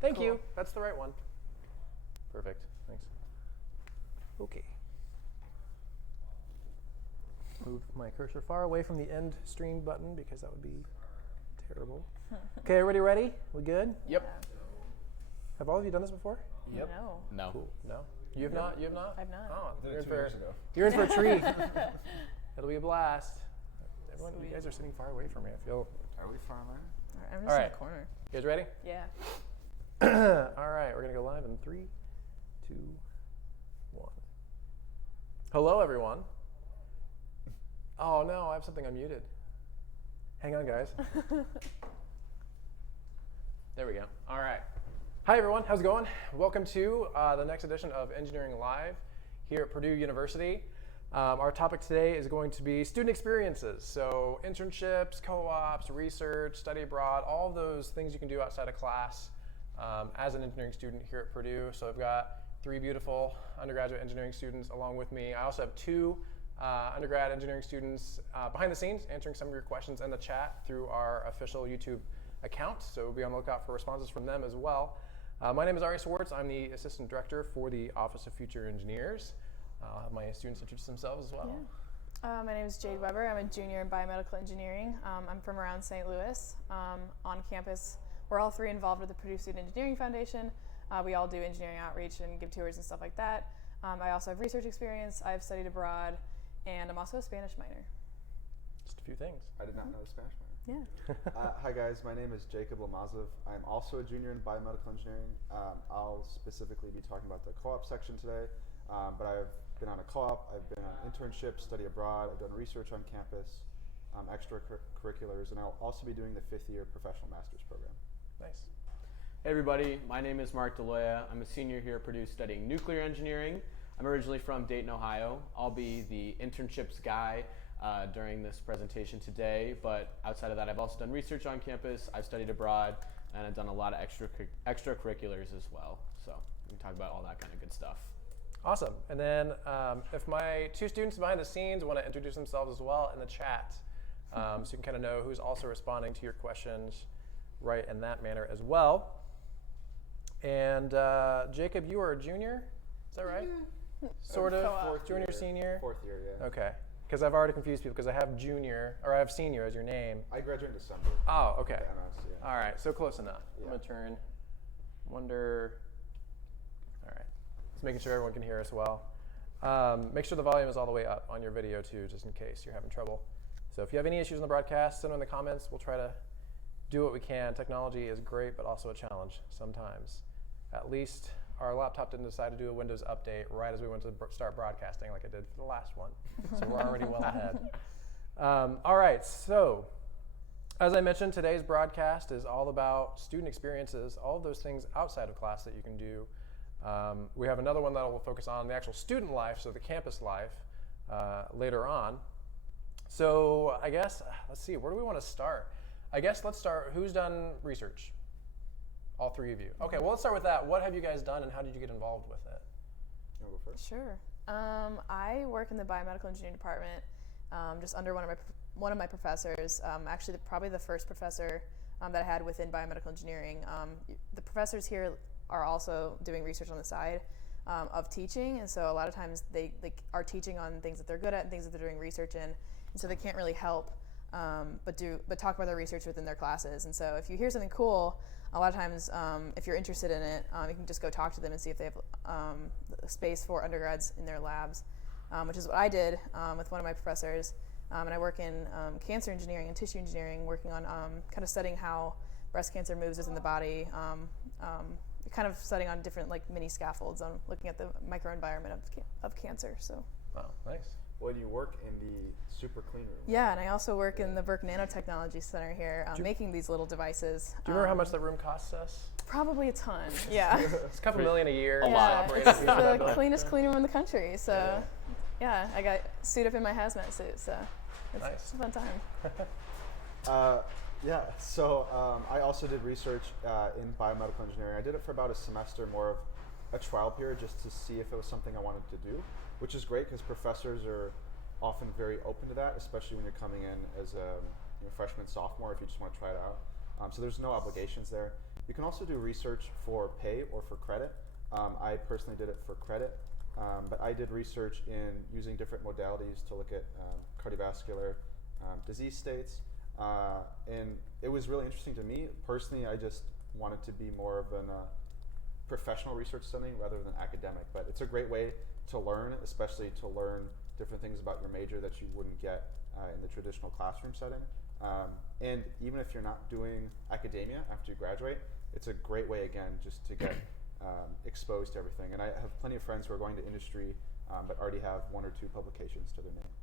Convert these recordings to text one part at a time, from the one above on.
Thank you. That's the right one. Perfect. Thanks. Okay. Move my cursor far away from the end stream button because that would be terrible. Okay, everybody ready? We good? Yep. Have all of you done this before? Yep. No. Cool. No? You have not? You have not? I've not. Oh, I did you're it in 2 years ago. You're in for a treat. It'll be a blast. Everyone, you Sweet. guys are sitting far away from me. I feel. Are we far away? Alright, I'm just All in right. the corner. You guys ready? Yeah. All right, we're gonna go live in 3, 2, 1. Hello, everyone. Oh no, I have something unmuted. Hang on, guys. There we go. All right. Hi, everyone. How's it going? Welcome to the next edition of Engineering Live here at Purdue University. Our topic today is going to be student experiences. So internships, co-ops, research, study abroad, all of those things you can do outside of class as an engineering student here at Purdue. So I've got 3 beautiful undergraduate engineering students along with me. I also have 2 undergrad engineering students behind the scenes answering some of your questions in the chat through our official YouTube account. So be on the lookout for responses from them as well. My name is Ari Swartz. I'm the Assistant Director for the Office of Future Engineers. I'll have my students introduce themselves as well. Yeah. My name is Jade Weber. I'm a junior in biomedical engineering. I'm from around St. Louis. On campus, we're all 3 involved with the Purdue Student Engineering Foundation. We all do engineering outreach and give tours and stuff like that. I also have research experience. I've studied abroad, and I'm also a Spanish minor. Just a few things. I did not know the Spanish minor. Yeah. Hi guys, my name is Jacob Lamazov. I'm also a junior in biomedical engineering. I'll specifically be talking about the co-op section today, but I've been on a co-op, I've been on internship, study abroad, I've done research on campus, extracurriculars, and I'll also be doing the 5th year professional master's program. Nice. Hey everybody, my name is Mark DeLoya. I'm a senior here at Purdue studying nuclear engineering. I'm originally from Dayton, Ohio. I'll be the internships guy during this presentation today, but outside of that, I've also done research on campus, I've studied abroad, and I've done a lot of extracurriculars as well. So we can talk about all that kind of good stuff. Awesome. And then if my 2 students behind the scenes want to introduce themselves as well in the chat, so you can kind of know who's also responding to your questions right in that manner as well. And Jacob, you are a junior, is that right? Sort of, junior, senior? 4th year, yeah. Okay, because I've already confused people because I have junior, or I have senior as your name. I graduate in December. Oh, okay. MS, yeah. All right, so close enough. Yeah. I'm gonna turn, wonder, all right. Just making sure everyone can hear us well. Make sure the volume is all the way up on your video too, just in case you're having trouble. So if you have any issues in the broadcast, send them in the comments. We'll try to do what we can. Technology is great, but also a challenge sometimes. At least our laptop didn't decide to do a Windows update right as we went to start broadcasting like it did for the last one. So we're already well ahead. All right, so as I mentioned, today's broadcast is all about student experiences, all of those things outside of class that you can do. We have another one that will focus on the actual student life, so the campus life, later on. So I guess, let's see, where do we want to start? I guess let's start, who's done research? All 3 of you. Okay, well let's start with that. What have you guys done and how did you get involved with it? You want to go first? Sure. I work in the biomedical engineering department, just under one of my professors. Actually, probably the first professor that I had within biomedical engineering. The professors here are also doing research on the side of teaching, and so a lot of times they are teaching on things that they're good at and things that they're doing research in, and so they can't really help but talk about their research within their classes. And so if you hear something cool, a lot of times if you're interested in it, you can just go talk to them and see if they have space for undergrads in their labs, which is what I did with one of my professors. And I work in cancer engineering and tissue engineering, working on kind of studying how breast cancer moves within the body, kind of studying on different like mini scaffolds on looking at the microenvironment of cancer. So. Wow, nice. Well, you work in the super clean room. Yeah, and I also work in the Burke Nanotechnology Center here, making these little devices. Do you remember how much that room costs us? Probably a ton, yeah. It's a couple million a year. A lot. It's the cleanest clean room in the country, so yeah, I got suited up in my hazmat suit, so it's a fun time. Yeah, so I also did research in biomedical engineering. I did it for about a semester, more of a trial period, just to see if it was something I wanted to do, which is great because professors are often very open to that, especially when you're coming in as a freshman, sophomore, if you just want to try it out. So there's no obligations there. You can also do research for pay or for credit. I personally did it for credit, but I did research in using different modalities to look at cardiovascular disease states, and it was really interesting to me. Personally, I just wanted to be more of an professional research setting rather than academic, but it's a great way to learn, especially to learn different things about your major that you wouldn't get in the traditional classroom setting. And even if you're not doing academia after you graduate, it's a great way, again, just to get exposed to everything. And I have plenty of friends who are going to industry but already have 1 or 2 publications to their name.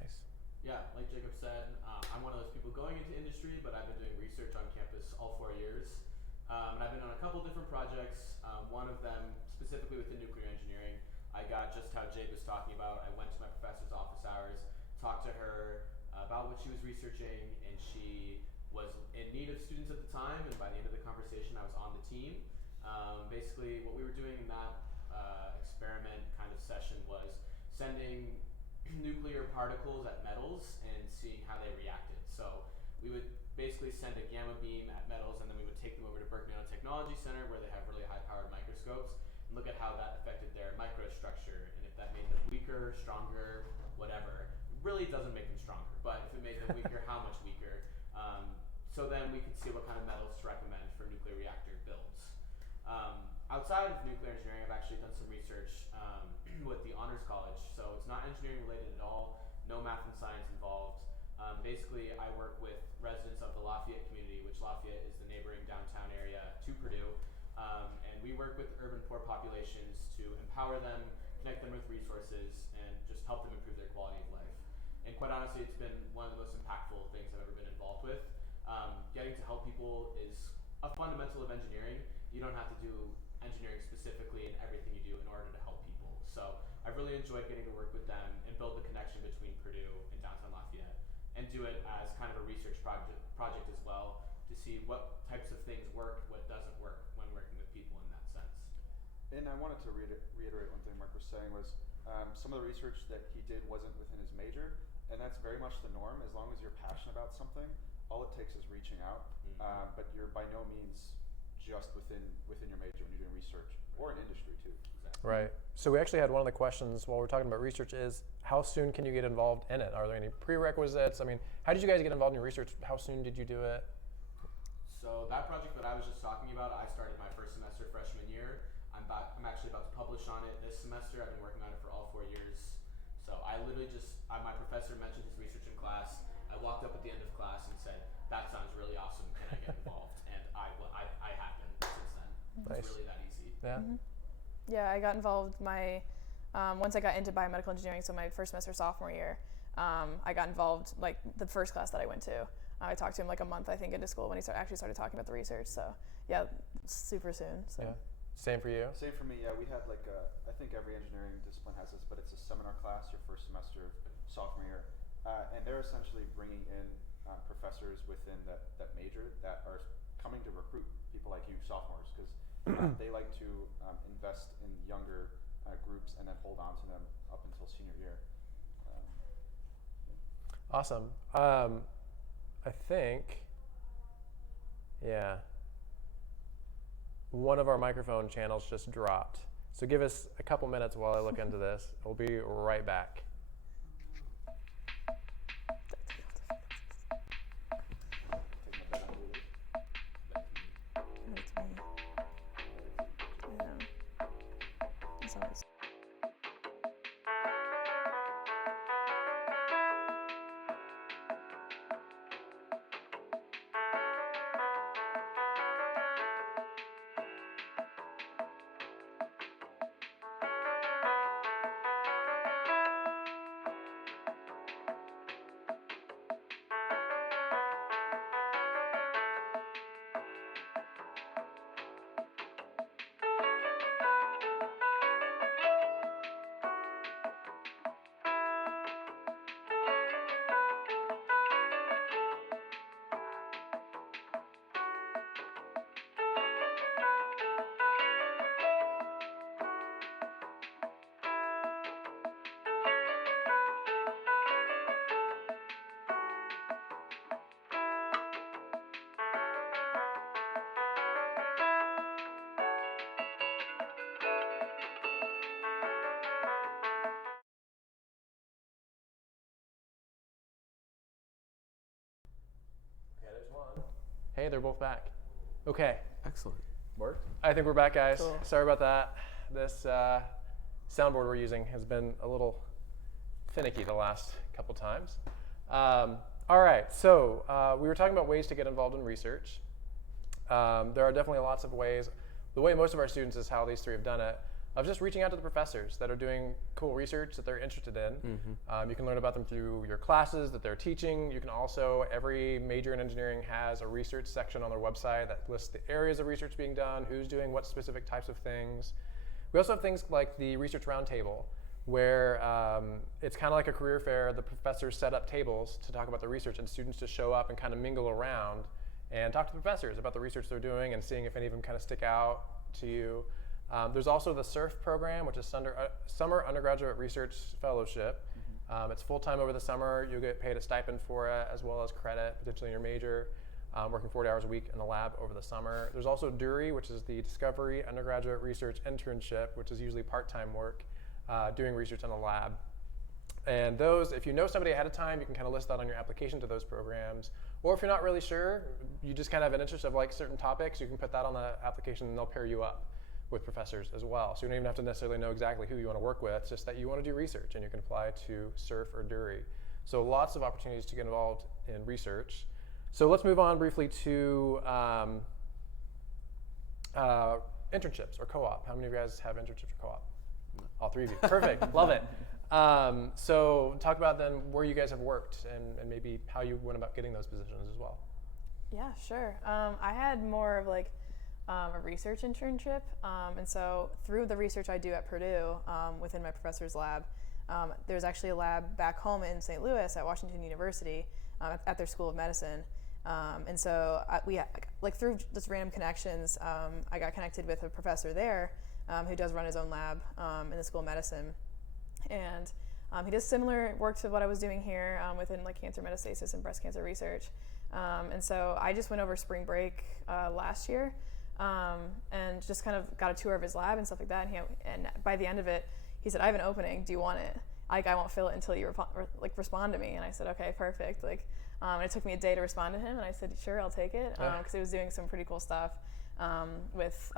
Nice. Yeah, like Jacob said, I'm one of those people going into industry, but I've been doing research on campus all 4 years. And I've been on a couple different projects. One of them specifically within nuclear engineering. I got just how Jake was talking about. I went to my professor's office hours, talked to her about what she was researching, and she was in need of students at the time, and by the end of the conversation I was on the team. Basically what we were doing in that experiment kind of session was sending nuclear particles at metals and seeing how they reacted. So we would basically send a gamma beam at metals, and then we would take them over to Berkeley Nanotechnology Center where they have really high powered microscopes and look at how that affected their microstructure, and if that made them weaker, stronger, whatever. It really doesn't make them stronger, but if it made them weaker, how much weaker? So then we could see what kind of metals to recommend for nuclear reactor builds. Outside of nuclear engineering, I've actually done some research with the Honors College. So it's not engineering related at all, no math and science involved. Basically, I work with residents of the Lafayette community, which Lafayette is the neighboring downtown area to Purdue. And we work with urban poor populations to empower them, connect them with resources, and just help them improve their quality of life. And quite honestly, it's been one of the most impactful things I've ever been involved with. Getting to help people is a fundamental of engineering. You don't have to do engineering specifically in everything you do in order to help people. So I've really enjoyed getting to work with them and build the connection between Purdue and downtown Lafayette, and do it as kind of a research project as well, to see what types of things work, what doesn't work when working with people in that sense. And I wanted to reiterate one thing Mark was saying was some of the research that he did wasn't within his major, and that's very much the norm. As long as you're passionate about something, all it takes is reaching out, but you're by no means just within your major when you're doing research, or in industry too. Exactly. Right. So we actually had one of the questions while we're talking about research is, how soon can you get involved in it? Are there any prerequisites? I mean, how did you guys get involved in your research? How soon did you do it? So that project that I was just talking about, I started my first semester freshman year. I'm actually about to publish on it this semester. I've been working on it for all 4 years. So I literally just, my professor mentioned his research in class. I walked up at the end of class and said, "That sounds really awesome. Can I get involved?" And I have been since then. Nice. It's really that easy. Yeah. Yeah, I got involved once I got into biomedical engineering, so my first semester sophomore year, I got involved like the first class that I went to. I talked to him like a month, I think, into school when he actually started talking about the research. So yeah, super soon. So. Yeah. Same for you? Same for me, yeah. We had like I think every engineering discipline has this, but it's a seminar class your first semester, sophomore year. And they're essentially bringing in professors within that major that are coming to recruit people like you, sophomores, because they like to invest in younger groups and then hold on to them up until senior year. Awesome. I think, yeah, one of our microphone channels just dropped. So give us a couple minutes while I look into this. We'll be right back. Taking a bet on Lulu. That's me. Yeah. That's always. Hey, they're both back. Okay, Excellent. Worked? I think we're back, guys. Cool. Sorry about that. This soundboard we're using has been a little finicky the last couple times. All right, so we were talking about ways to get involved in research. There are definitely lots of ways. The way most of our students is how these three have done it, of just reaching out to the professors that are doing cool research that they're interested in. You can learn about them through your classes that they're teaching. You can also, every major in engineering has a research section on their website that lists the areas of research being done, who's doing what specific types of things. We also have things like the Research Roundtable, where it's kind of like a career fair. The professors set up tables to talk about the research, and students just show up and kind of mingle around and talk to the professors about the research they're doing and seeing if any of them kind of stick out to you. There's also the SURF program, which is Summer Undergraduate Research Fellowship. It's full-time over the summer. You'll get paid a stipend for it, as well as credit, potentially in your major, working 40 hours a week in the lab over the summer. There's also DURI, which is the Discovery Undergraduate Research Internship, which is usually part-time work, doing research in the lab. And those, if you know somebody ahead of time, you can kind of list that on your application to those programs. Or if you're not really sure, you just kind of have an interest of like certain topics, you can put that on the application and they'll pair you up with professors as well. So you don't even have to necessarily know exactly who you want to work with, it's just that you want to do research and you can apply to SURF or DURI. So lots of opportunities to get involved in research. So let's move on briefly to internships or co-op. How many of you guys have internships or co-op? All three of you. Perfect. Love it. So talk about then where you guys have worked and maybe how you went about getting those positions as well. Yeah, sure. I had more of like a research internship, and so through the research I do at Purdue within my professor's lab, there's actually a lab back home in St. Louis at Washington University at their School of Medicine. And so we like through just random connections, I got connected with a professor there who does run his own lab in the School of Medicine, and he does similar work to what I was doing here within like cancer metastasis and breast cancer research. And so I just went over spring break last year and just kind of got a tour of his lab and stuff like that. And by the end of it, he said, "I have an opening. Do you want it? Like, I won't fill it until you respond to me." And I said, "Okay, perfect." Like, and it took me a day to respond to him, and I said, "Sure, I'll take it," because he was doing some pretty cool stuff with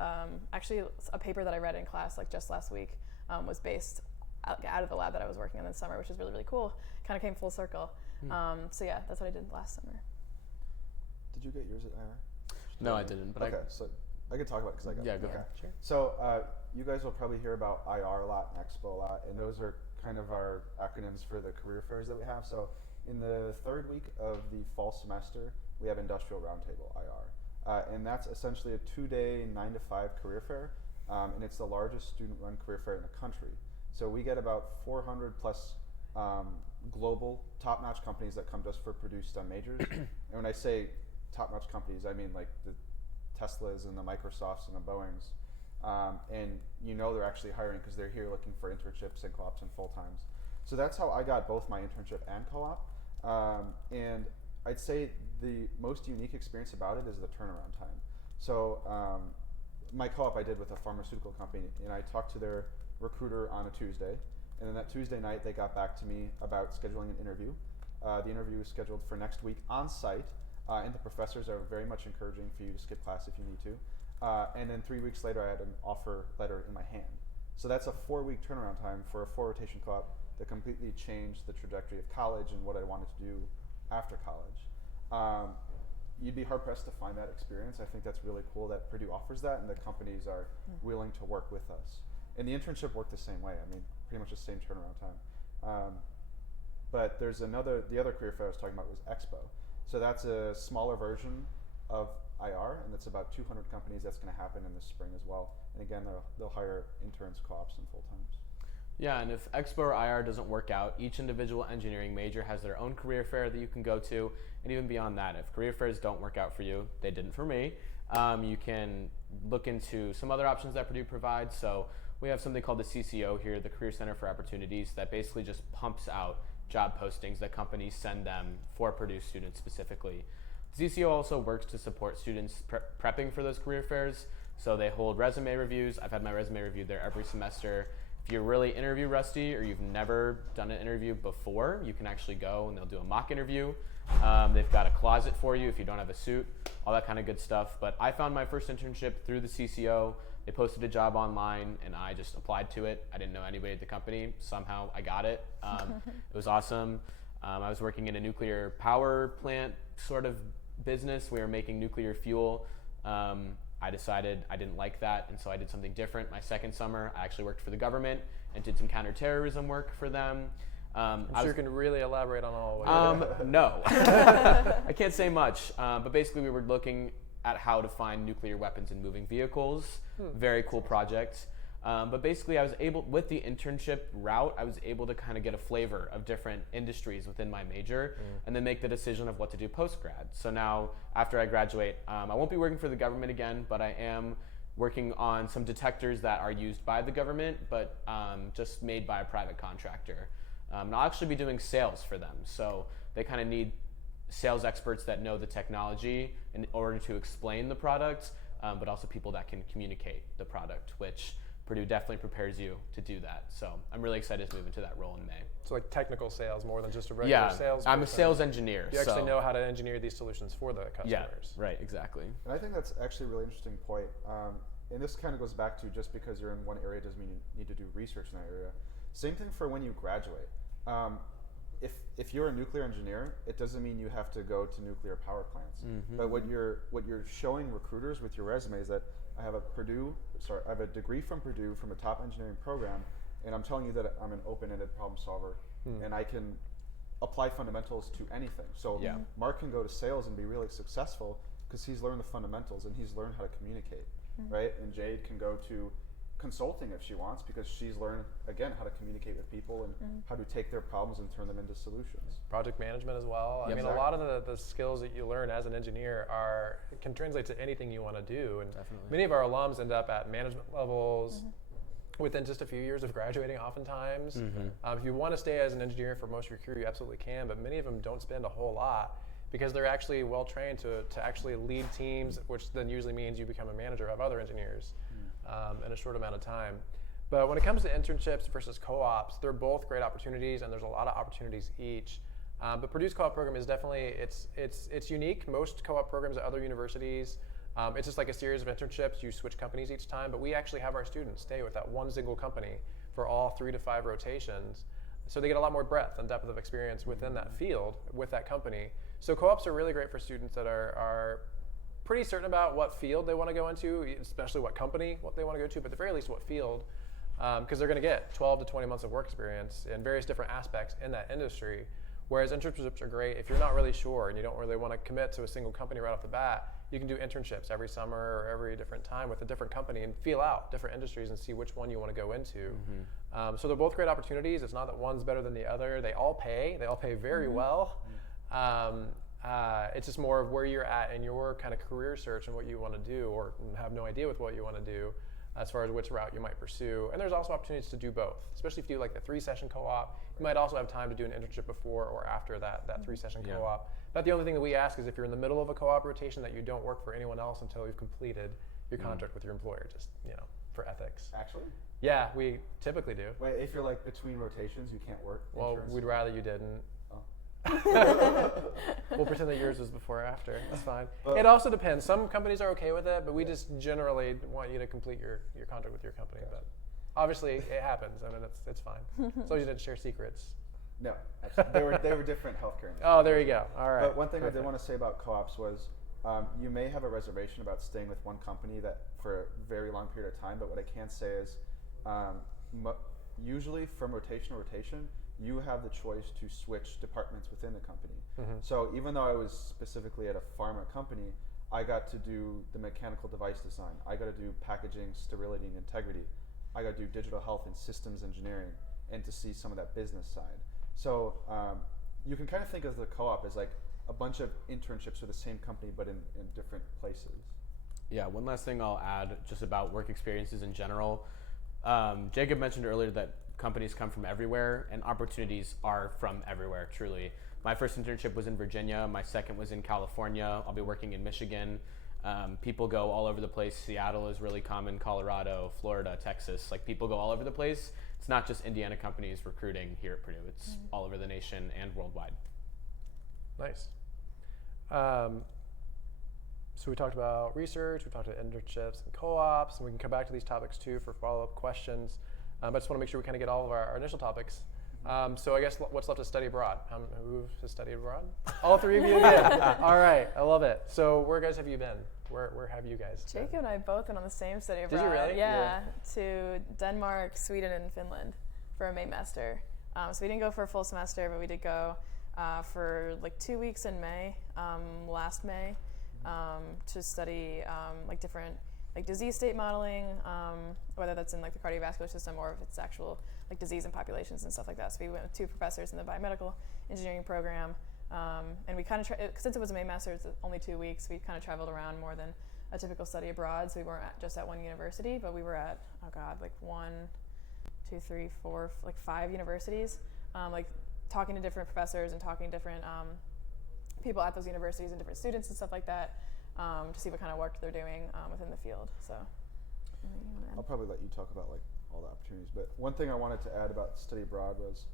actually a paper that I read in class like just last week was based out of the lab that I was working on this summer, which is really, really cool. Kind of came full circle. So yeah, that's what I did last summer. Did you get yours at IR? No, I didn't. But okay, so I could talk about it because I got it. Yeah, go okay. ahead. Sure. So you guys will probably hear about IR a lot and Expo a lot, and those are kind of our acronyms for the career fairs that we have. So in the third week of the fall semester, we have Industrial Roundtable, IR. And that's essentially a 2-day, 9-to-5 career fair, and it's the largest student-run career fair in the country. So we get about 400 plus global top-notch companies that come just for Purdue STEM majors. And when I say top-notch companies, I mean like the Teslas and the Microsofts and the Boeings. And you know they're actually hiring because they're here looking for internships and co-ops and full-times. So that's how I got both my internship and co-op. And I'd say the most unique experience about it is the turnaround time. So my co-op I did with a pharmaceutical company, and I talked to their recruiter on a Tuesday, and then that Tuesday night they got back to me about scheduling an interview. The interview is scheduled for next week on site, and the professors are very much encouraging for you to skip class if you need to. And then 3 weeks later I had an offer letter in my hand. So that's a 4-week turnaround time for a 4-rotation co-op that completely changed the trajectory of college and what I wanted to do after college. You'd be hard-pressed to find that experience. I think that's really cool that Purdue offers that and the companies are willing to work with us. And the internship worked the same way. I mean, pretty much the same turnaround time. But there's the other career fair I was talking about was Expo. So that's a smaller version of IR, and it's about 200 companies. That's going to happen in the spring as well. And again, they'll hire interns, co-ops, and full-times. Yeah, and if Expo or IR doesn't work out, each individual engineering major has their own career fair that you can go to, and even beyond that, if career fairs don't work out for you, they didn't for me, you can look into some other options that Purdue provides. So we have something called the CCO here, the Career Center for Opportunities, that basically just pumps out job postings that companies send them for Purdue students specifically. CCO also works to support students prepping for those career fairs. So they hold resume reviews. I've had my resume reviewed there every semester. If you're really interview rusty or you've never done an interview before, you can actually go and they'll do a mock interview. They've got a closet for you if you don't have a suit, all that kind of good stuff. But I found my first internship through the CCO. They posted a job online, and I just applied to it. I didn't know anybody at the company. Somehow I got it. It was awesome. I was working in a nuclear power plant sort of business. We were making nuclear fuel. I decided I didn't like that, and so I did something different. My second summer, I actually worked for the government and did some counterterrorism work for them. I'm sure you can really elaborate on all of it. No, I can't say much. But basically, we were looking at how to find nuclear weapons in moving vehicles. Very cool project. But basically, I was able, with the internship route, I was able to kind of get a flavor of different industries within my major and then make the decision of what to do post-grad. So now, after I graduate, I won't be working for the government again, but I am working on some detectors that are used by the government, but just made by a private contractor. And I'll actually be doing sales for them. So they kind of need sales experts that know the technology in order to explain the product, but also people that can communicate the product, which Purdue definitely prepares you to do that. So I'm really excited to move into that role in May. So like technical sales more than just a regular sales I'm a person. sales engineer. You actually know how to engineer these solutions for the customers. Yeah, right, exactly. And I think that's actually a really interesting point. And this kind of goes back to just because you're in one area doesn't mean you need to do research in that area. Same thing for when you graduate. If you're a nuclear engineer, it doesn't mean you have to go to nuclear power plants. But what you're showing recruiters with your resume is that I have a degree from Purdue from a top engineering program, and I'm telling you that I'm an open-ended problem solver, and I can apply fundamentals to anything. So Mark can go to sales and be really successful because he's learned the fundamentals and he's learned how to communicate, right? And Jade can go to consulting if she wants because she's learned again how to communicate with people and how to take their problems and turn them into solutions. Project management as well. I mean, a lot of the skills that you learn as an engineer can translate to anything you want to do. And many of our alums end up at management levels within just a few years of graduating oftentimes. If you want to stay as an engineer for most of your career, you absolutely can, but many of them don't spend a whole lot because they're actually well trained to actually lead teams, which then usually means you become a manager of other engineers in a short amount of time. But when it comes to internships versus co-ops, they're both great opportunities, and there's a lot of opportunities each. But Purdue's co-op program is definitely, it's unique. Most co-op programs at other universities, it's just like a series of internships. You switch companies each time, but we actually have our students stay with that one single company for all 3 to 5 rotations. So they get a lot more breadth and depth of experience within that field with that company. So co-ops are really great for students that are pretty certain about what field they want to go into, especially what company what they want to go to, but at the very least what field, because they're going to get 12 to 20 months of work experience in various different aspects in that industry. Whereas internships are great if you're not really sure and you don't really want to commit to a single company right off the bat. You can do internships every summer or every different time with a different company and feel out different industries and see which one you want to go into. So they're both great opportunities. It's not that one's better than the other. They all pay very well. It's just more of where you're at in your kind of career search and what you want to do, or have no idea with what you want to do as far as which route you might pursue. And there's also opportunities to do both, especially if you do like the 3-session co-op. You might also have time to do an internship before or after that 3-session co-op. But the only thing that we ask is if you're in the middle of a co-op rotation that you don't work for anyone else until you've completed your contract with your employer, just for ethics. Actually? Yeah, we typically do. Wait, if you're like between rotations, you can't work? Well, insurance? we'd rather you didn't. We'll pretend that yours was before or after. That's fine. It also depends. Some companies are okay with it, but we just generally want you to complete your contract with your company. But obviously, it happens. I mean, it's fine. As long as you didn't share secrets. No, actually, they were different healthcare industries. Oh, there you go. All right. But one thing I did want to say about co-ops was you may have a reservation about staying with one company that for a very long period of time, but what I can say is usually from rotation to rotation, you have the choice to switch departments within the company. So even though I was specifically at a pharma company, I got to do the mechanical device design. I got to do packaging, sterility, and integrity. I got to do digital health and systems engineering, and to see some of that business side. So you can kind of think of the co-op as like a bunch of internships with the same company, but in different places. Yeah, one last thing I'll add just about work experiences in general. Jacob mentioned earlier that companies come from everywhere and opportunities are from everywhere, truly. My first internship was in Virginia. My second was in California. I'll be working in Michigan. People go all over the place. Seattle is really common, Colorado, Florida, Texas. Like people go all over the place. It's not just Indiana companies recruiting here at Purdue. It's all over the nation and worldwide. Nice. So we talked about research, we talked about internships and co-ops, and we can come back to these topics too for follow-up questions. But I just want to make sure we kind of get all of our initial topics. So I guess what's left is study abroad. Who has studied abroad? All three of you again. All right, I love it. So where guys have you been? Where have you guys been? Jacob and I both went on the same study abroad. Did you really? Yeah, to Denmark, Sweden, and Finland for a Maymester. So we didn't go for a full semester, but we did go for like 2 weeks in May, last May, to study like different like disease state modeling, whether that's in like the cardiovascular system or if it's actual like disease and populations and stuff like that. So we went with 2 professors in the biomedical engineering program, and we kind of since it was a Maymester, it's only 2 weeks. We kind of traveled around more than a typical study abroad. So we weren't just at one university, but we were at like 1, 2, 3, 4, like 5 universities, like talking to different professors and talking to different people at those universities and different students and stuff like that, to see what kind of work they're doing within the field. So I'll probably let you talk about like all the opportunities, but one thing I wanted to add about study abroad was,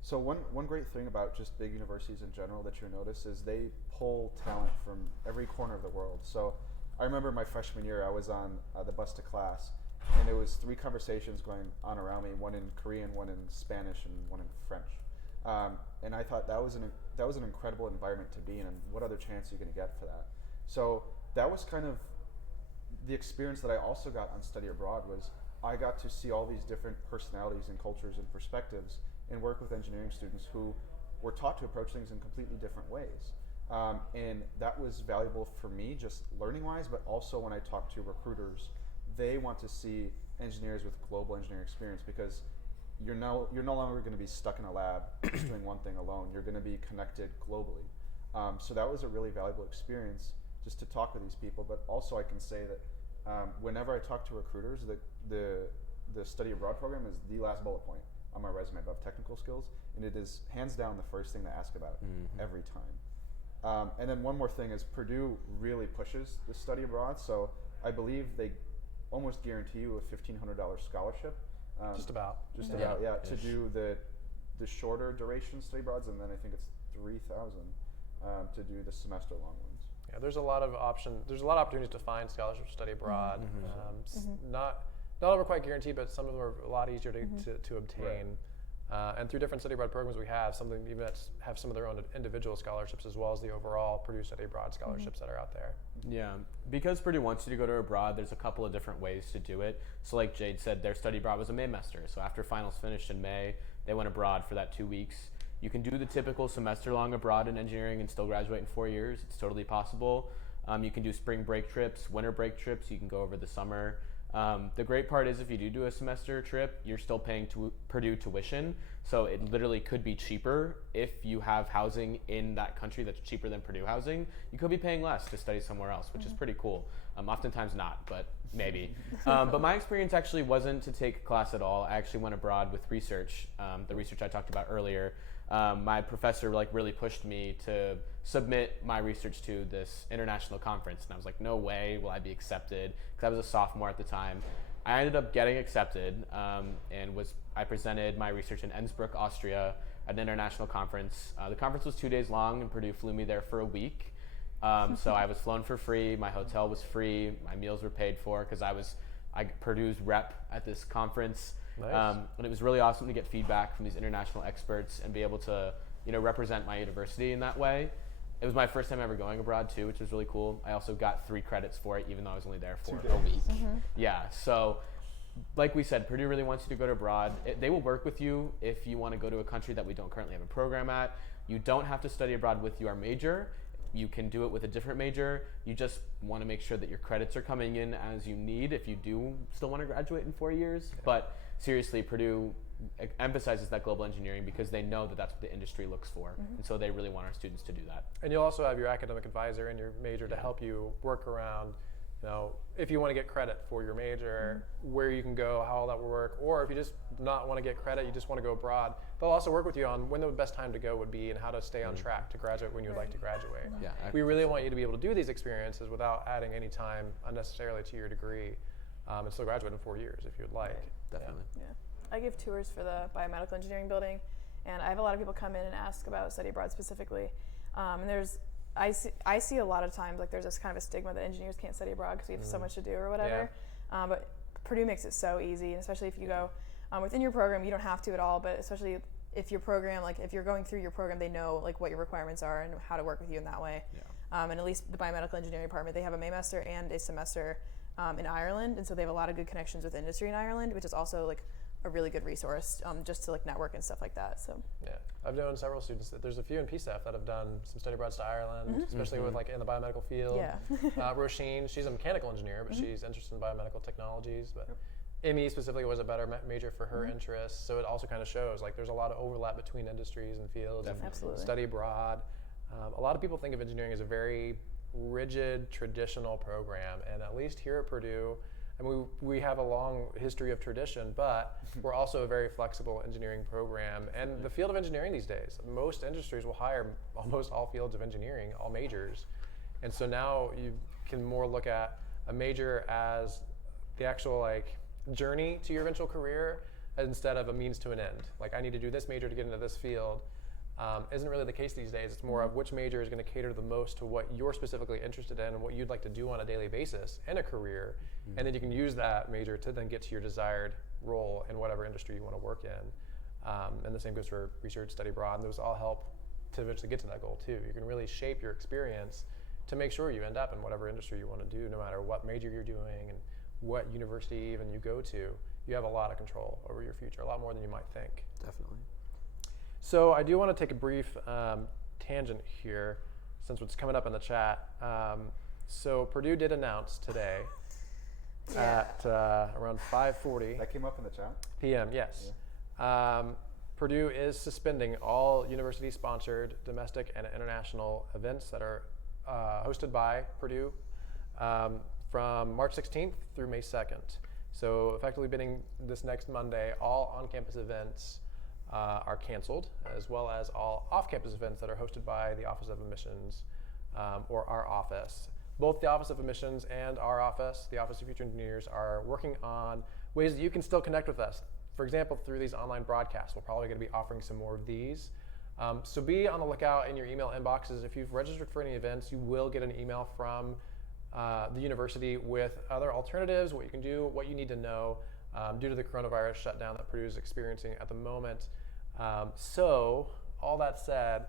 so one great thing about just big universities in general that you'll notice is they pull talent from every corner of the world. So I remember my freshman year, I was on the bus to class, and there was 3 conversations going on around me, one in Korean, one in Spanish, and one in French. And I thought that was an incredible environment to be in, and what other chance are you going to get for that? So that was kind of the experience that I also got on study abroad. Was I got to see all these different personalities and cultures and perspectives and work with engineering students who were taught to approach things in completely different ways. And that was valuable for me just learning wise, but also when I talk to recruiters, they want to see engineers with global engineering experience, because you're no longer going to be stuck in a lab just doing one thing alone. You're going to be connected globally. So that was a really valuable experience just to talk with these people. But also I can say that whenever I talk to recruiters, the study abroad program is the last bullet point on my resume above technical skills, and it is hands down the first thing they ask about every time. And then one more thing is Purdue really pushes the study abroad. So I believe they almost guarantee you a $1,500 scholarship. Just about, yeah, to do the shorter duration study abroads, and then I think it's $3,000 to do the semester long ones. Yeah, there's a lot of There's a lot of opportunities to find scholarships to study abroad. Not all of them are quite guaranteed, but some of them are a lot easier to obtain. Right. And through different study abroad programs we have, some of them even have some of their own individual scholarships, as well as the overall Purdue Study Abroad scholarships that are out there. Yeah, because Purdue wants you to go to abroad, there's a couple of different ways to do it. So like Jade said, their study abroad was a Maymester. So after finals finished in May, they went abroad for that 2 weeks. You can do the typical semester-long abroad in engineering and still graduate in 4 years. It's totally possible. You can do spring break trips, winter break trips. You can go over the summer. The great part is if you do a semester trip, you're still paying Purdue tuition. So it literally could be cheaper if you have housing in that country that's cheaper than Purdue housing. You could be paying less to study somewhere else, which is pretty cool. Oftentimes not, but maybe. But my experience actually wasn't to take a class at all. I actually went abroad with research, the research I talked about earlier. My professor really pushed me to submit my research to this international conference, and I was like, no way will I be accepted, because I was a sophomore at the time. I ended up getting accepted, and I presented my research in Innsbruck, Austria, at an international conference. The conference was 2 days long, and Purdue flew me there for a week. So I was flown for free, my hotel was free, my meals were paid for, because I was Purdue's rep at this conference. Nice. And it was really awesome to get feedback from these international experts and be able to, represent my university in that way. It was my first time ever going abroad too, which was really cool. I also got 3 credits for it, even though I was only there for a week. Yeah, so like we said, Purdue really wants you to go to abroad. They will work with you if you want to go to a country that we don't currently have a program at. You don't have to study abroad with your major. You can do it with a different major. You just want to make sure that your credits are coming in as you need if you do still want to graduate in 4 years. Yeah. But seriously, Purdue emphasizes that global engineering because they know that that's what the industry looks for. And so they really want our students to do that. And you'll also have your academic advisor in your major to help you work around, if you want to get credit for your major, where you can go, how all that will work, or if you just not want to get credit, you just want to go abroad, they'll also work with you on when the best time to go would be and how to stay on track to graduate when you would like to graduate. Yeah, we really want you to be able to do these experiences without adding any time unnecessarily to your degree, and still graduate in 4 years if you'd like. Definitely. Yeah. I give tours for the biomedical engineering building, and I have a lot of people come in and ask about study abroad specifically. And I see a lot of times like there's this kind of a stigma that engineers can't study abroad because we have so much to do or whatever. But Purdue makes it so easy, and especially if you go within your program, you don't have to at all. But especially if your program, like if you're going through your program, they know like what your requirements are and how to work with you in that way. And at least the biomedical engineering department, they have a semester and a semester in Ireland, and so they have a lot of good connections with industry in Ireland, which is also like a really good resource just to like network and stuff like that. So I've known several students that there's a few in PSAF that have done some study abroads to Ireland, especially with like in the biomedical field. Roisin, she's a mechanical engineer, but she's interested in biomedical technologies. But ME specifically was a better major for her interests, so it also kind of shows like there's a lot of overlap between industries and fields. Definitely. And study abroad. A lot of people think of engineering as a very rigid, traditional program, and at least here at Purdue, and we have a long history of tradition, but we're also a very flexible engineering program. And the field of engineering these days, most industries will hire almost all fields of engineering, all majors. And so now you can more look at a major as the actual like journey to your eventual career instead of a means to an end. Like I need to do this major to get into this field. Isn't really the case these days. It's more of which major is going to cater the most to what you're specifically interested in and what you'd like to do on a daily basis in a career. And then you can use that major to then get to your desired role in whatever industry you want to work in. And the same goes for research, study abroad, and those all help to eventually get to that goal too. You can really shape your experience to make sure you end up in whatever industry you want to do, no matter what major you're doing and what university even you go to. You have a lot of control over your future, a lot more than you might think. Definitely. So I do want to take a brief tangent here, since what's coming up in the chat. So Purdue did announce today at around 5:40 That came up in the chat? p.m., yes. Purdue is suspending all university-sponsored domestic and international events that are hosted by Purdue from March 16th through May 2nd. So effectively beginning this next Monday, all on-campus events are canceled, as well as all off-campus events that are hosted by the Office of Admissions or our office. Both the Office of Admissions and our office, the Office of Future Engineers, are working on ways that you can still connect with us. For example, through these online broadcasts. We're probably going to be offering some more of these. So be on the lookout in your email inboxes. If you've registered for any events, you will get an email from the university with other alternatives, what you can do, what you need to know due to the coronavirus shutdown that Purdue is experiencing at the moment. So all that said,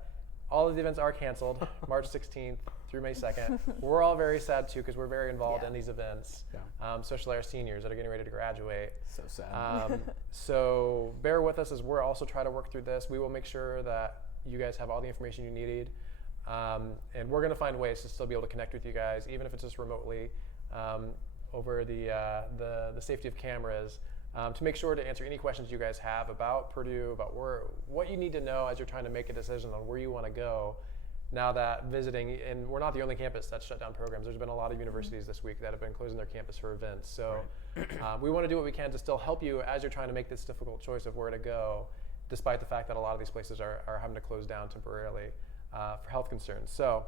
all of the events are canceled March 16th through May 2nd. We're all very sad too because we're very involved in these events, especially our seniors that are getting ready to graduate. So sad. So bear with us as we're also trying to work through this. We will make sure that you guys have all the information you need. And we're going to find ways to still be able to connect with you guys, even if it's just remotely over the safety of cameras, to make sure to answer any questions you guys have about Purdue, about what you need to know as you're trying to make a decision on where you want to go. Now that visiting, and we're not the only campus that's shut down programs. There's been a lot of universities this week that have been closing their campus for events. So we want to do what we can to still help you as you're trying to make this difficult choice of where to go, despite the fact that a lot of these places are having to close down temporarily for health concerns. So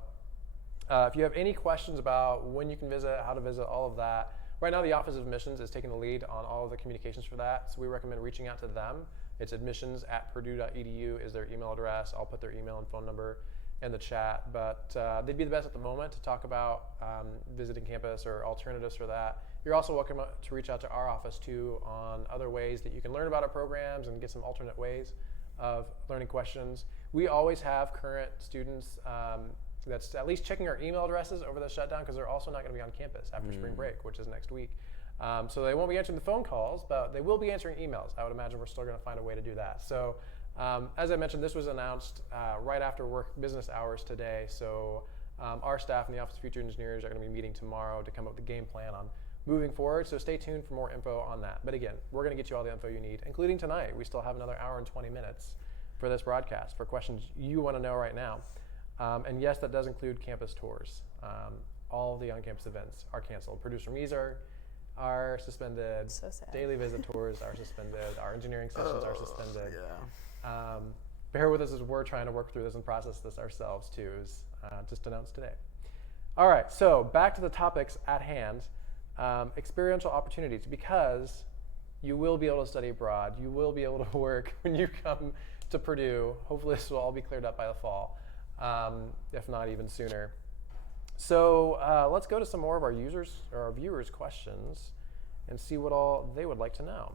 if you have any questions about when you can visit, how to visit, all of that, right now the Office of Admissions is taking the lead on all of the communications for that. So we recommend reaching out to them. It's admissions@purdue.edu is their email address. I'll put their email and phone number in the chat, but they'd be the best at the moment to talk about visiting campus or alternatives for that. You're also welcome to reach out to our office too on other ways that you can learn about our programs and get some alternate ways of learning questions. We always have current students that's at least checking our email addresses over the shutdown because they're also not going to be on campus after spring break, which is next week. So they won't be answering the phone calls, but they will be answering emails. I would imagine we're still going to find a way to do that. So as I mentioned, this was announced right after business hours today. So our staff in the Office of Future Engineers are going to be meeting tomorrow to come up with a game plan on moving forward. So stay tuned for more info on that. But again, we're going to get you all the info you need, including tonight. We still have another hour and 20 minutes for this broadcast for questions you want to know right now. And yes, that does include campus tours. All the on-campus events are canceled. Producer meets are suspended. So sad. Daily visit tours are suspended. Our engineering sessions are suspended. Bear with us as we're trying to work through this and process this ourselves too. It was just announced today. All right, so back to the topics at hand. Experiential opportunities, because you will be able to study abroad. You will be able to work when you come to Purdue. Hopefully this will all be cleared up by the fall. if not even sooner. So let's go to some more of our users or our viewers' questions and see what all they would like to know.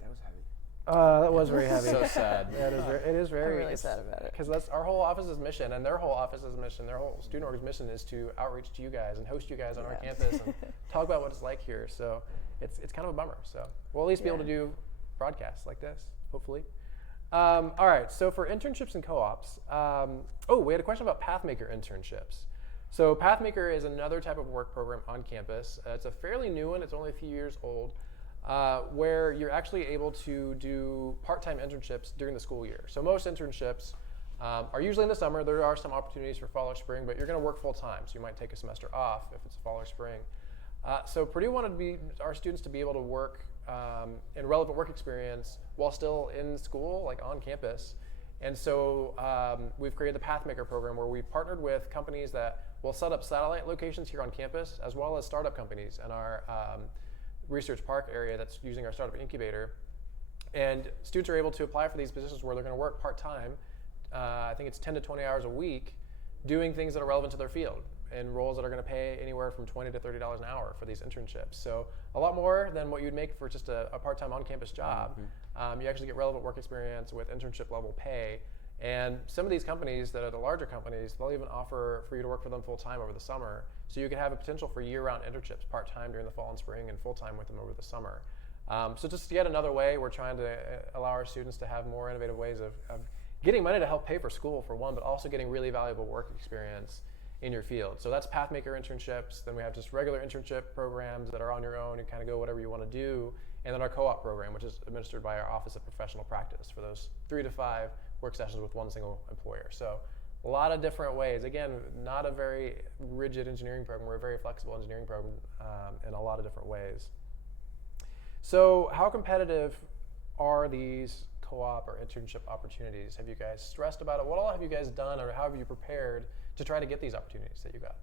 That was heavy. That was very heavy. So sad. It is very. I'm really sad about it. Because that's our whole office's mission, and their whole office's mission, their whole student org's mission is to outreach to you guys and host you guys on our campus and talk about what it's like here. So it's kind of a bummer. So we'll at least be able to do broadcasts like this, hopefully. All right, so for internships and co-ops, we had a question about Pathmaker Internships. So Pathmaker is another type of work program on campus. It's a fairly new one. It's only a few years old, where you're actually able to do part-time internships during the school year. So most internships are usually in the summer. There are some opportunities for fall or spring, but you're going to work full-time, so you might take a semester off if it's fall or spring. So Purdue wanted our students to be able to work in relevant work experience while still in school, like on campus. And so we've created the Pathmaker program where we've partnered with companies that will set up satellite locations here on campus, as well as startup companies in our research park area that's using our startup incubator. And students are able to apply for these positions where they're going to work part-time. I think it's 10 to 20 hours a week doing things that are relevant to their field and roles that are going to pay anywhere from $20 to $30 an hour for these internships. So a lot more than what you'd make for just a part-time on-campus job. Mm-hmm. You actually get relevant work experience with internship level pay. And some of these companies that are the larger companies, they'll even offer for you to work for them full-time over the summer. So you could have a potential for year-round internships part-time during the fall and spring and full-time with them over the summer. So just yet another way we're trying to allow our students to have more innovative ways of getting money to help pay for school for one, but also getting really valuable work experience in your field. So that's Pathmaker Internships. Then we have just regular internship programs that are on your own and kind of go whatever you want to do. And then our co-op program, which is administered by our Office of Professional Practice for those 3 to 5 work sessions with one single employer. So a lot of different ways. Again, not a very rigid engineering program. We're a very flexible engineering program in a lot of different ways. So how competitive are these co-op or internship opportunities? Have you guys stressed about it? What all have you guys done, or how have you prepared to try to get these opportunities that you got?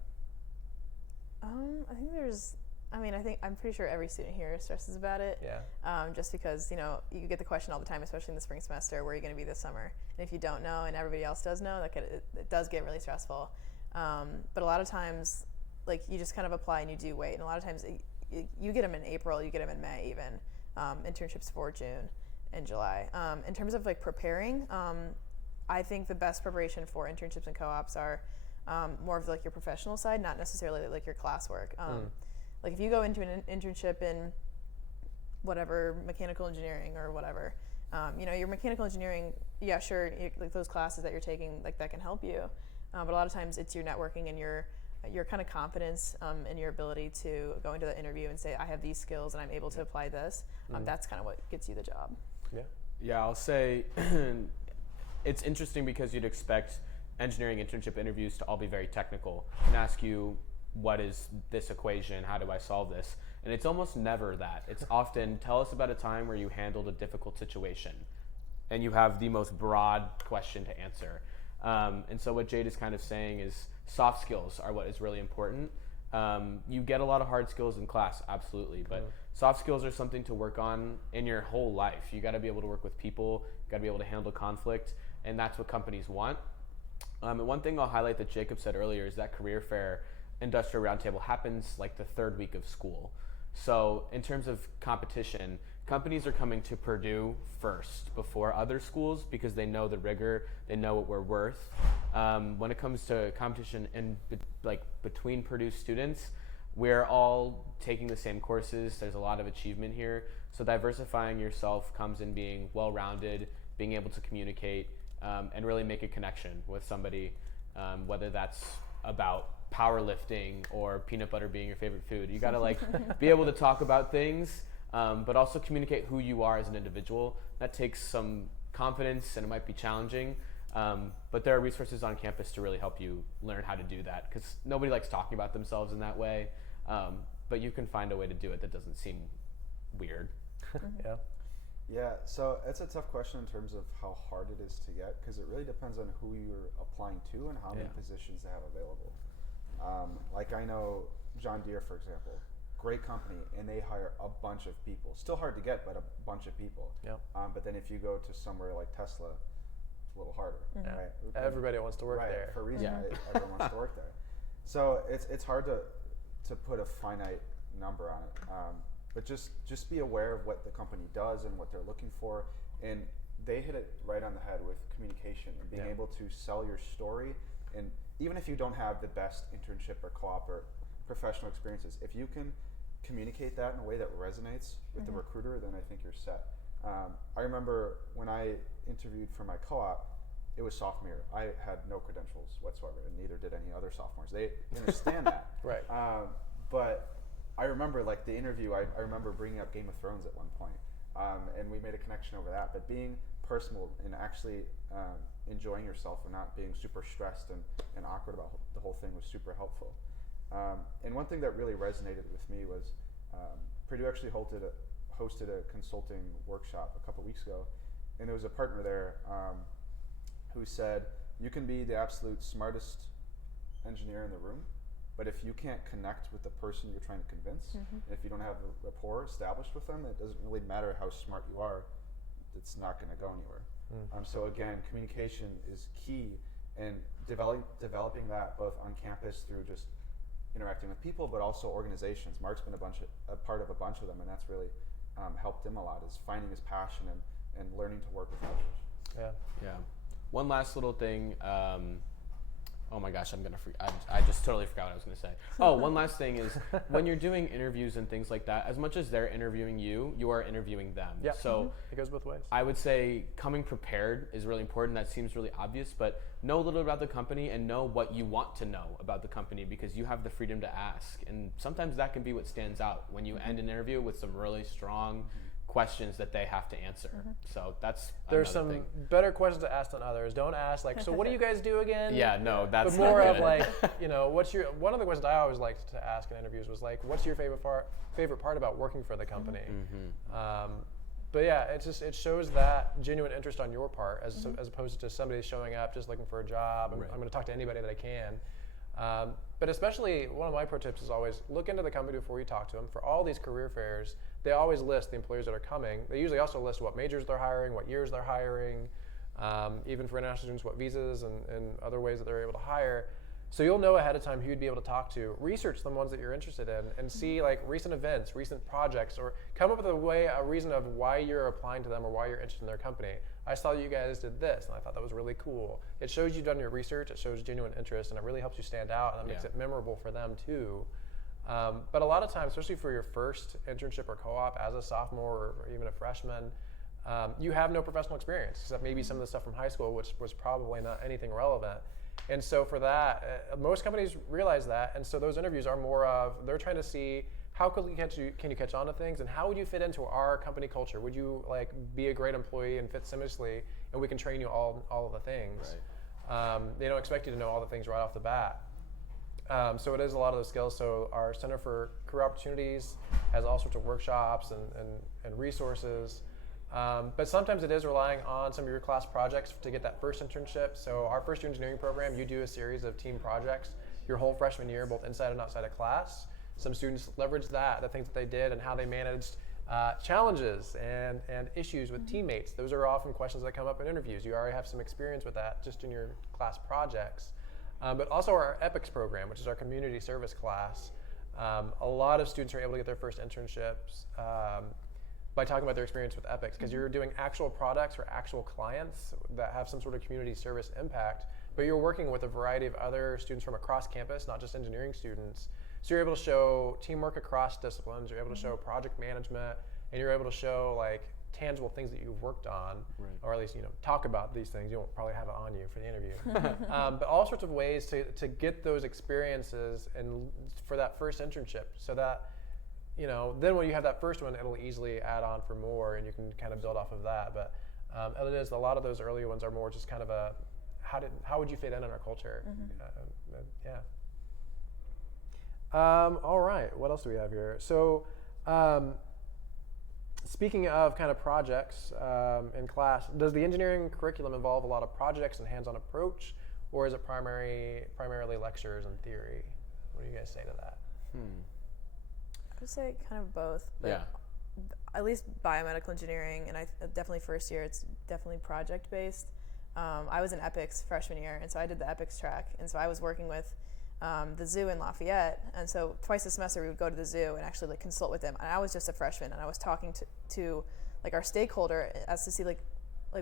I'm pretty sure every student here stresses about it. Yeah. Just because, you get the question all the time, especially in the spring semester, where are you going to be this summer? And if you don't know and everybody else does know, it does get really stressful. But a lot of times, you just kind of apply and you do wait. And a lot of times you get them in April, you get them in May even, internships for June and July. In terms of preparing, I think the best preparation for internships and co-ops are more of your professional side, not necessarily your classwork. If you go into an internship in whatever, mechanical engineering or whatever, your mechanical engineering, yeah, sure, those classes that you're taking, that can help you. But a lot of times it's your networking and your kind of confidence in your ability to go into the interview and say, I have these skills and I'm able to apply this. That's kind of what gets you the job. Yeah. Yeah, I'll say it's interesting because you'd expect engineering internship interviews to all be very technical and ask you, what is this equation? How do I solve this? And it's almost never that. It's often, tell us about a time where you handled a difficult situation. And you have the most broad question to answer. And so what Jade is kind of saying is soft skills are what is really important. You get a lot of hard skills in class, absolutely, but soft skills are something to work on in your whole life. You got to be able to work with people, you got to be able to handle conflict, and that's what companies want. And one thing I'll highlight that Jacob said earlier is that career fair industrial roundtable happens the third week of school. So in terms of competition, companies are coming to Purdue first before other schools because they know the rigor, they know what we're worth. When it comes to competition between Purdue students, we're all taking the same courses. There's a lot of achievement here. So diversifying yourself comes in being well-rounded, being able to communicate, and really make a connection with somebody, whether that's about powerlifting or peanut butter being your favorite food. You gotta be able to talk about things, but also communicate who you are as an individual. That takes some confidence and it might be challenging, but there are resources on campus to really help you learn how to do that, because nobody likes talking about themselves in that way, but you can find a way to do it that doesn't seem weird. Yeah, so it's a tough question in terms of how hard it is to get, because it really depends on who you're applying to and how many positions they have available. I know John Deere, for example, great company, and they hire a bunch of people. Still hard to get, but a bunch of people. Yep. But then if you go to somewhere like Tesla, a little harder, Mhm. right? Everybody wants to work right, there. for a reason. Yeah. Right? Everyone wants to work there. So it's hard to put a finite number on it. But just be aware of what the company does and what they're looking for. And they hit it right on the head with communication and being Yeah. able to sell your story. And even if you don't have the best internship or co-op or professional experiences, if you can communicate that in a way that resonates with the recruiter, then I think you're set. I remember when I interviewed for my co-op, it was sophomore year. I had no credentials whatsoever, and neither did any other sophomores. They understand that. Right. But I remember, like, the interview, I remember bringing up Game of Thrones at one point, and we made a connection over that. But being personal and actually enjoying yourself and not being super stressed and awkward about the whole thing was super helpful. And one thing that really resonated with me was Purdue actually hosted a consulting workshop a couple weeks ago, and there was a partner there who said, you can be the absolute smartest engineer in the room, but if you can't connect with the person you're trying to convince, and if you don't have a rapport established with them, it doesn't really matter how smart you are, it's not going to go anywhere. So again, communication is key, and developing that both on campus through just interacting with people, but also organizations. Mark's been a part of a bunch of them, and that's really helped him a lot, is finding his passion and learning to work with others. Yeah. Yeah. One last little thing. Oh my gosh, I just totally forgot what I was going to say. Oh, one last thing is when you're doing interviews and things like that, as much as they're interviewing you, you are interviewing them. Yeah. So It goes both ways. I would say coming prepared is really important. That seems really obvious, but know a little about the company and know what you want to know about the company, because you have the freedom to ask. And sometimes that can be what stands out when you end an interview with some really strong questions that they have to answer. So There's another some thing. better questions to ask than others. Don't ask like, so what do you guys do again? Yeah, no, that's But more not of good. like, one of the questions I always liked to ask in interviews was like, what's your favorite part about working for the company? But yeah, it shows that genuine interest on your part as opposed to somebody showing up just looking for a job. And Right. I'm going to talk to anybody that I can. But especially one of my pro tips is always look into the company before you talk to them. For all these career fairs, they always list the employers that are coming. They usually also list what majors they're hiring, what years they're hiring, even for international students, what visas and other ways that they're able to hire. So you'll know ahead of time who you'd be able to talk to. Research the ones that you're interested in and see like recent events, recent projects, or come up with a reason of why you're applying to them or why you're interested in their company. I saw you guys did this, and I thought that was really cool. It shows you've done your research, it shows genuine interest, and it really helps you stand out, and that makes it memorable for them too. But a lot of times, especially for your first internship or co-op as a sophomore or even a freshman, you have no professional experience, except maybe some of the stuff from high school, which was probably not anything relevant. And so for that, most companies realize that, and so those interviews are more of, they're trying to see how quickly can you catch on to things, and how would you fit into our company culture? Would you like be a great employee and fit seamlessly, and we can train you all of the things. Right. They don't expect you to know all the things right off the bat. So it is a lot of those skills. So our Center for Career Opportunities has all sorts of workshops and resources. But sometimes it is relying on some of your class projects to get that first internship. So our first year engineering program, you do a series of team projects your whole freshman year, both inside and outside of class. Some students leverage the things that they did and how they managed challenges and issues with teammates. Those are often questions that come up in interviews. You already have some experience with that just in your class projects. But also our EPICS program, which is our community service class. A lot of students are able to get their first internships by talking about their experience with EPICS, because you're doing actual products for actual clients that have some sort of community service impact, but you're working with a variety of other students from across campus, not just engineering students. So you're able to show teamwork across disciplines, you're able to show project management, and you're able to show like tangible things that you've worked on, or at least talk about these things. You won't probably have it on you for the interview. But all sorts of ways to get those experiences and for that first internship, so that then when you have that first one, it'll easily add on for more, and you can kind of build off of that. But it is a lot of those earlier ones are more just kind of a how would you fit in our culture? Yeah. All right, what else do we have here? So speaking of kind of projects in class, does the engineering curriculum involve a lot of projects and hands-on approach, or is it primarily lectures and theory? What do you guys say to that? I would say kind of both. But Yeah. At least biomedical engineering, and definitely first year, it's definitely project-based. I was in Epics freshman year, and so I did the Epics track, and so I was working with the zoo in Lafayette, and so twice a semester we would go to the zoo and actually like consult with them. And I was just a freshman, and I was talking to like our stakeholder as to see like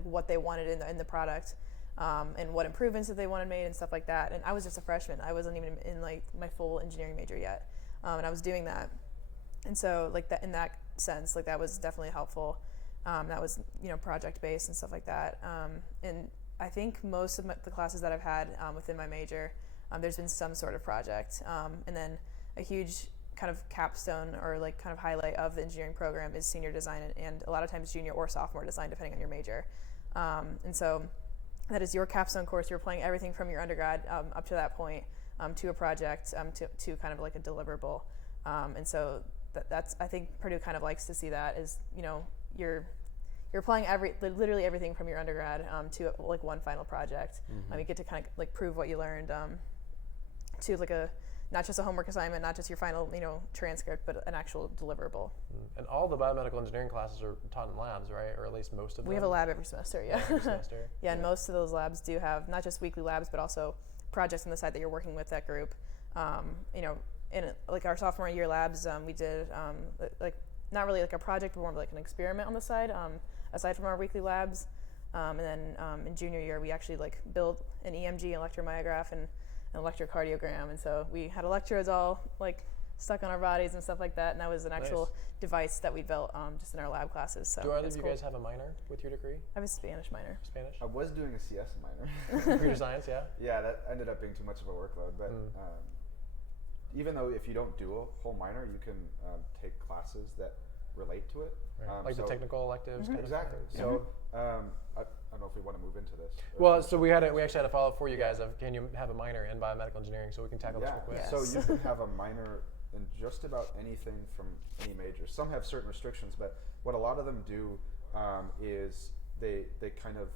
what they wanted in the product, and what improvements that they wanted made and stuff like that. And I was just a freshman. I wasn't even in like my full engineering major yet, and I was doing that. And so like that in that sense, like that was definitely helpful. That was project based and stuff like that. And I think most of the classes that I've had within my major, there's been some sort of project, and then a huge kind of capstone or like kind of highlight of the engineering program is senior design, and a lot of times junior or sophomore design depending on your major. And so that is your capstone course. You're applying everything from your undergrad up to that point to a project, to kind of like a deliverable. And so that's I think Purdue kind of likes to see that is you're applying literally everything from your undergrad to like one final project. You get to kind of like prove what you learned to like not just a homework assignment, not just your final transcript, but an actual deliverable. And all the biomedical engineering classes are taught in labs, right? Or at least most of them? We have a lab every semester, yeah. Every semester? Yeah, and most of those labs do have not just weekly labs, but also projects on the side that you're working with that group. In like our sophomore year labs, we did like not really like a project, but more like an experiment on the side, aside from our weekly labs. And then in junior year, we actually like built an EMG, electromyograph, and an electrocardiogram. And so we had electrodes all like stuck on our bodies and stuff like that. And that was an actual device that we built just in our lab classes. So do either of you guys have a minor with your degree? I have a Spanish minor. Spanish? I was doing a CS minor. Computer science, yeah? Yeah, that ended up being too much of a workload. But even though if you don't do a whole minor, you can take classes that relate to it. Right. Like the technical electives? Kind of exactly. So I don't know if we want to move into this. Well, so we actually had a follow-up for you guys of can you have a minor in biomedical engineering, so we can tackle this real quick. Yes. So you can have a minor in just about anything from any major. Some have certain restrictions, but what a lot of them do is they kind of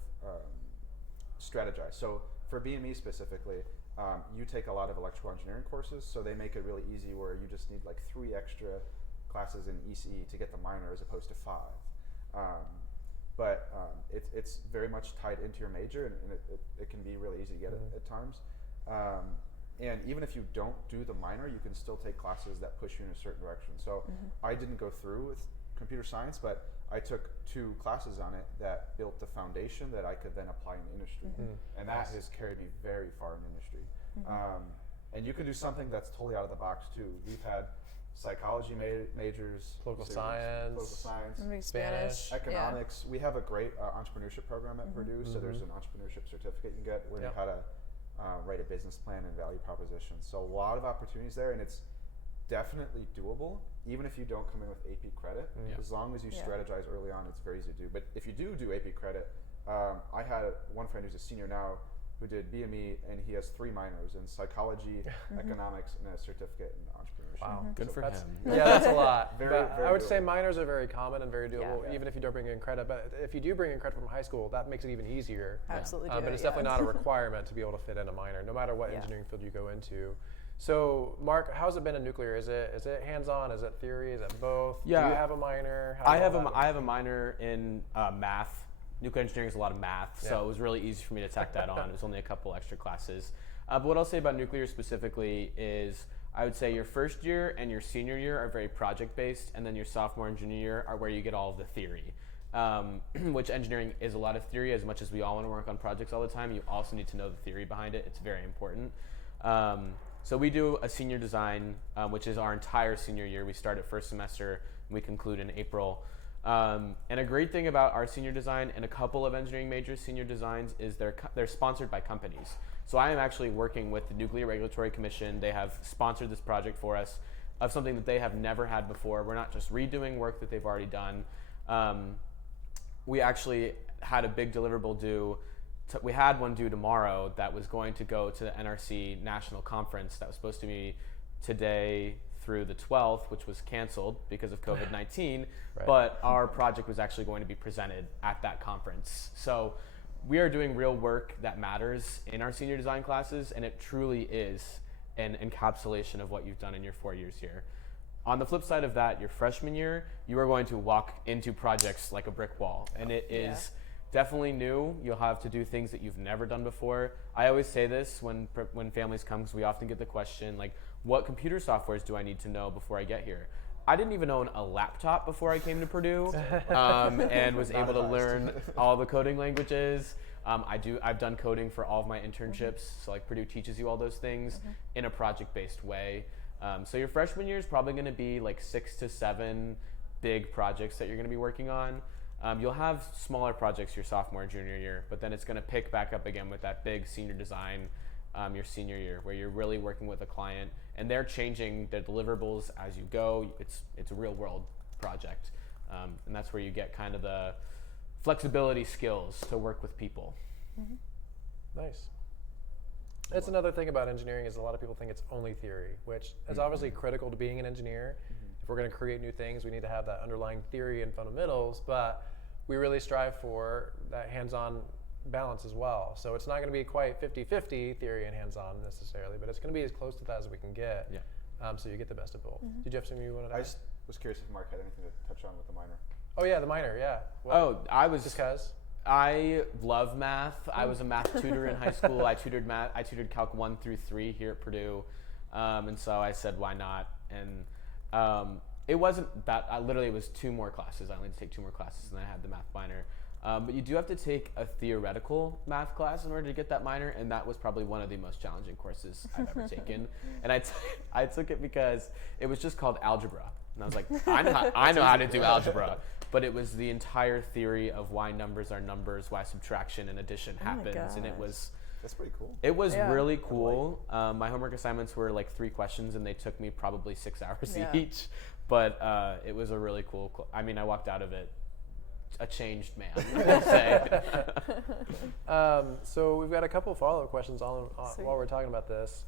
strategize. So for BME specifically, you take a lot of electrical engineering courses, so they make it really easy where you just need like 3 extra classes in ECE to get the minor as opposed to 5. But it's very much tied into your major, and it can be really easy to get at times. And even if you don't do the minor, you can still take classes that push you in a certain direction. So I didn't go through with computer science, but I took 2 classes on it that built the foundation that I could then apply in industry. And that has carried me very far in industry. And you can do something that's totally out of the box too. We've had psychology majors, political science, Spanish, economics. We have a great entrepreneurship program at Purdue, so there's an entrepreneurship certificate you can get learning how to write a business plan and value propositions. So a lot of opportunities there, and it's definitely doable, even if you don't come in with AP credit. As long as you strategize early on, it's very easy to do. But if you do AP credit, I had one friend who's a senior now who did BME, and he has 3 minors in psychology, economics, and a certificate in entrepreneurship. Wow, good for him. Yeah, that's a lot. Very I would doable. say minors are very common and very doable, Yeah. even if you don't bring in credit. But if you do bring in credit from high school, that makes it even easier. Absolutely. But it's definitely not a requirement to be able to fit in a minor, no matter what engineering field you go into. So, Mark, how's it been in nuclear? Is it hands-on? Is it theory? Is it both? Yeah. Do you have a minor? I have a minor in math. Nuclear engineering is a lot of math, so it was really easy for me to tack that on. It was only a couple extra classes. But what I'll say about nuclear specifically is I would say your first year and your senior year are very project-based, and then your sophomore and junior year are where you get all of the theory. Which engineering is a lot of theory. As much as we all want to work on projects all the time, you also need to know the theory behind it. It's very important. So we do a senior design, which is our entire senior year. We start at first semester, and we conclude in April. And a great thing about our senior design and a couple of engineering majors' senior designs is they're sponsored by companies. So I am actually working with the Nuclear Regulatory Commission. They have sponsored this project for us of something that they have never had before. We're not just redoing work that they've already done. We actually had a big deliverable due. We had one due tomorrow that was going to go to the NRC National Conference that was supposed to be today through the 12th, which was canceled because of COVID-19, but our project was actually going to be presented at that conference. So we are doing real work that matters in our senior design classes, and it truly is an encapsulation of what you've done in your 4 years here. On the flip side of that, your freshman year, you are going to walk into projects like a brick wall, and it is definitely new. You'll have to do things that you've never done before. I always say this when families come, because we often get the question, like, what computer softwares do I need to know before I get here? I didn't even own a laptop before I came to Purdue, and was able to learn all the coding languages. I've done coding for all of my internships, so like Purdue teaches you all those things in a project-based way. So your freshman year is probably going to be like 6 to 7 big projects that you're going to be working on. You'll have smaller projects your sophomore and junior year, but then it's going to pick back up again with that big senior design your senior year, where you're really working with a client and they're changing their deliverables as you go. It's a real world project, and that's where you get kind of the flexibility skills to work with people. Nice. That's another thing about engineering is a lot of people think it's only theory, which is obviously critical to being an engineer. If we're going to create new things, we need to have that underlying theory and fundamentals, but we really strive for that hands-on balance as well. So it's not going to be quite 50-50 theory and hands-on necessarily, but it's going to be as close to that as we can get. So you get the best of both. Did you have something you wanted to add? I just was curious if Mark had anything to touch on with the minor. Oh yeah, the minor, yeah. Well, just because? I love math. I was a math tutor in high school. I tutored Calc 1 through 3 here at Purdue, and so I said, why not? And it wasn't that. It was 2 more classes. I only had to take 2 more classes, and I had the math minor. But you do have to take a theoretical math class in order to get that minor, and that was probably one of the most challenging courses I've ever taken. And I took it because it was just called algebra, and I was like, I know how to do algebra. But it was the entire theory of why numbers are numbers, why subtraction and addition happens, and That's pretty cool. it was really cool. My homework assignments were like 3 questions, and they took me probably 6 hours each. But it was a really cool. I walked out of it a changed man, I will say. So we've got a couple of follow-up questions while we're talking about this.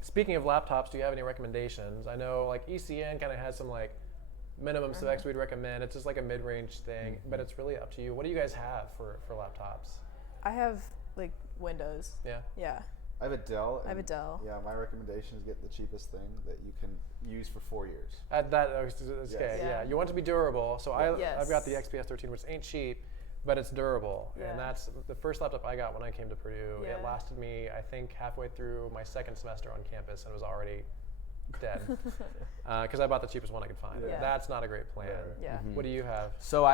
Speaking of laptops, do you have any recommendations? I know like ECN kind of has some like minimum specs we'd recommend. It's just like a mid-range thing, but it's really up to you. What do you guys have for laptops? I have like Windows. Yeah. I have a Dell. I have a Dell. Yeah, my recommendation is get the cheapest thing that you can use for 4 years. Okay. Yeah. You want it to be durable. So I've got the XPS 13, which ain't cheap, but it's durable. And that's the first laptop I got when I came to Purdue. It lasted me, I think, halfway through my 2nd semester on campus, and it was already dead because I bought the cheapest one I could find. That's not a great plan. What do you have? So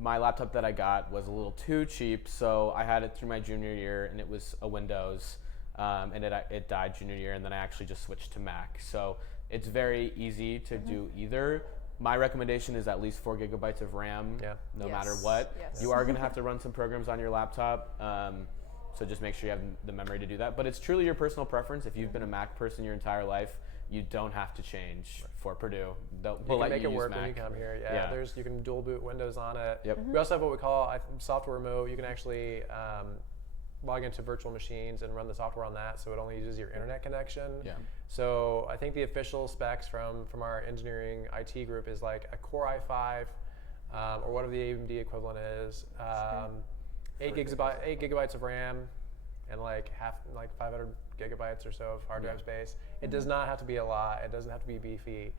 my laptop that I got was a little too cheap, so I had it through my junior year, and it was a Windows, and it died junior year, and then I actually just switched to Mac. So it's very easy to do either. My recommendation is at least 4 gigabytes of RAM, no matter what. You are going to have to run some programs on your laptop, so just make sure you have the memory to do that. But it's truly your personal preference. If you've been a Mac person your entire life, you don't have to change for Purdue. We'll let make you it use work Mac. when you come here. You can dual boot Windows on it. Yep. We also have what we call software remote. You can actually log into virtual machines and run the software on that, so it only uses your internet connection. So I think the official specs from our engineering IT group is like a Core i5 or whatever the AMD equivalent is, 8 gigabytes of RAM, and like 500 gigabytes or so of hard drive space. It does not have to be a lot. It doesn't have to be beefy.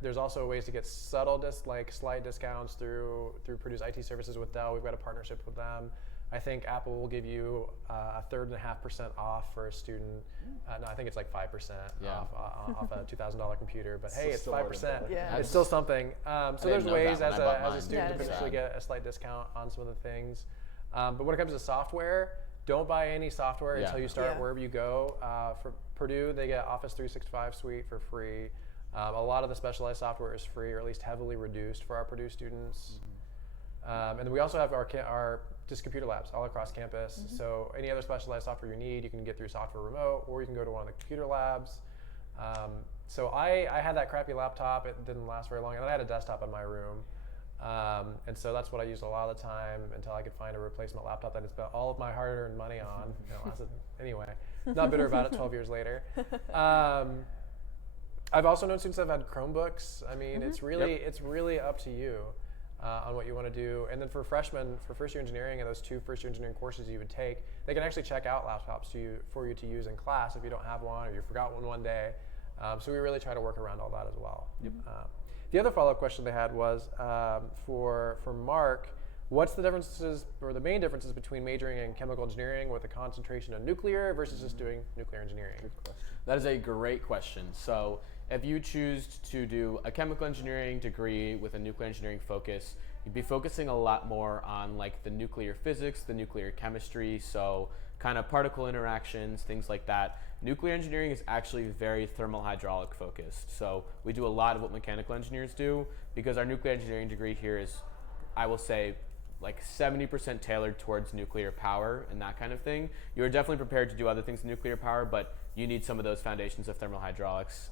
There's also ways to get subtle slight discounts through Purdue's IT services with Dell. We've got a partnership with them. I think Apple will give you a 3.5% off for a student. No, I think it's like 5% off a $2,000 computer. But hey, it's 5%. It's still something. So there's ways as a student to potentially get a slight discount on some of the things. But when it comes to software, don't buy any software until you start wherever you go. For Purdue, they get Office 365 Suite for free. A lot of the specialized software is free, or at least heavily reduced for our Purdue students. And then we also have our just computer labs all across campus. So any other specialized software you need, you can get through Software Remote, or you can go to one of the computer labs. So I had that crappy laptop. It didn't last very long, and I had a desktop in my room. And so that's what I used a lot of the time until I could find a replacement laptop that I spent all of my hard-earned money on. Anyway, not bitter about it 12 years later. I've also known students that have had Chromebooks. I mean, it's really up to you on what you want to do. And then for freshmen, for first-year engineering and those 2 first-year engineering courses you would take, they can actually check out laptops for you to use in class if you don't have one or you forgot one day. So we really try to work around all that as well. The other follow-up question they had was for Mark, what's the differences or the main differences between majoring in chemical engineering with a concentration on nuclear versus just doing nuclear engineering? Good question. That is a great question. So if you choose to do a chemical engineering degree with a nuclear engineering focus, you'd be focusing a lot more on like the nuclear physics, the nuclear chemistry, so kind of particle interactions, things like that. Nuclear engineering is actually very thermal hydraulic focused. So we do a lot of what mechanical engineers do because our nuclear engineering degree here is, I will say, like 70% tailored towards nuclear power and that kind of thing. You're definitely prepared to do other things in nuclear power, but you need some of those foundations of thermal hydraulics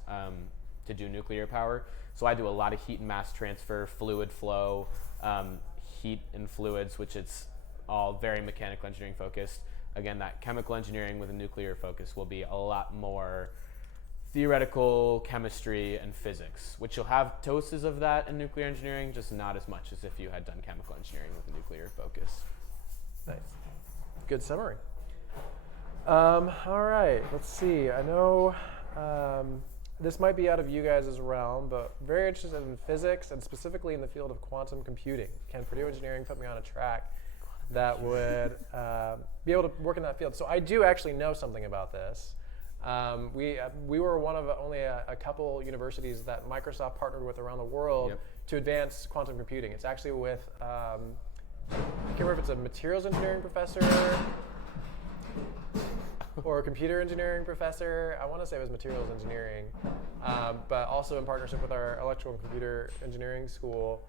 to do nuclear power. So I do a lot of heat and mass transfer, fluid flow, heat and fluids, which it's all very mechanical engineering focused. Again, that chemical engineering with a nuclear focus will be a lot more theoretical chemistry and physics, which you'll have doses of that in nuclear engineering, just not as much as if you had done chemical engineering with a nuclear focus. Nice. Good summary. All right, let's see. I know this might be out of you guys' realm, but very interested in physics and specifically in the field of quantum computing. Can Purdue Engineering put me on a track that would be able to work in that field? So I do actually know something about this. We were one of only a couple universities that Microsoft partnered with around the world to advance quantum computing. It's actually with, I can't remember if it's a materials engineering professor or a computer engineering professor. I want to say it was materials engineering, but also in partnership with our electrical and computer engineering school.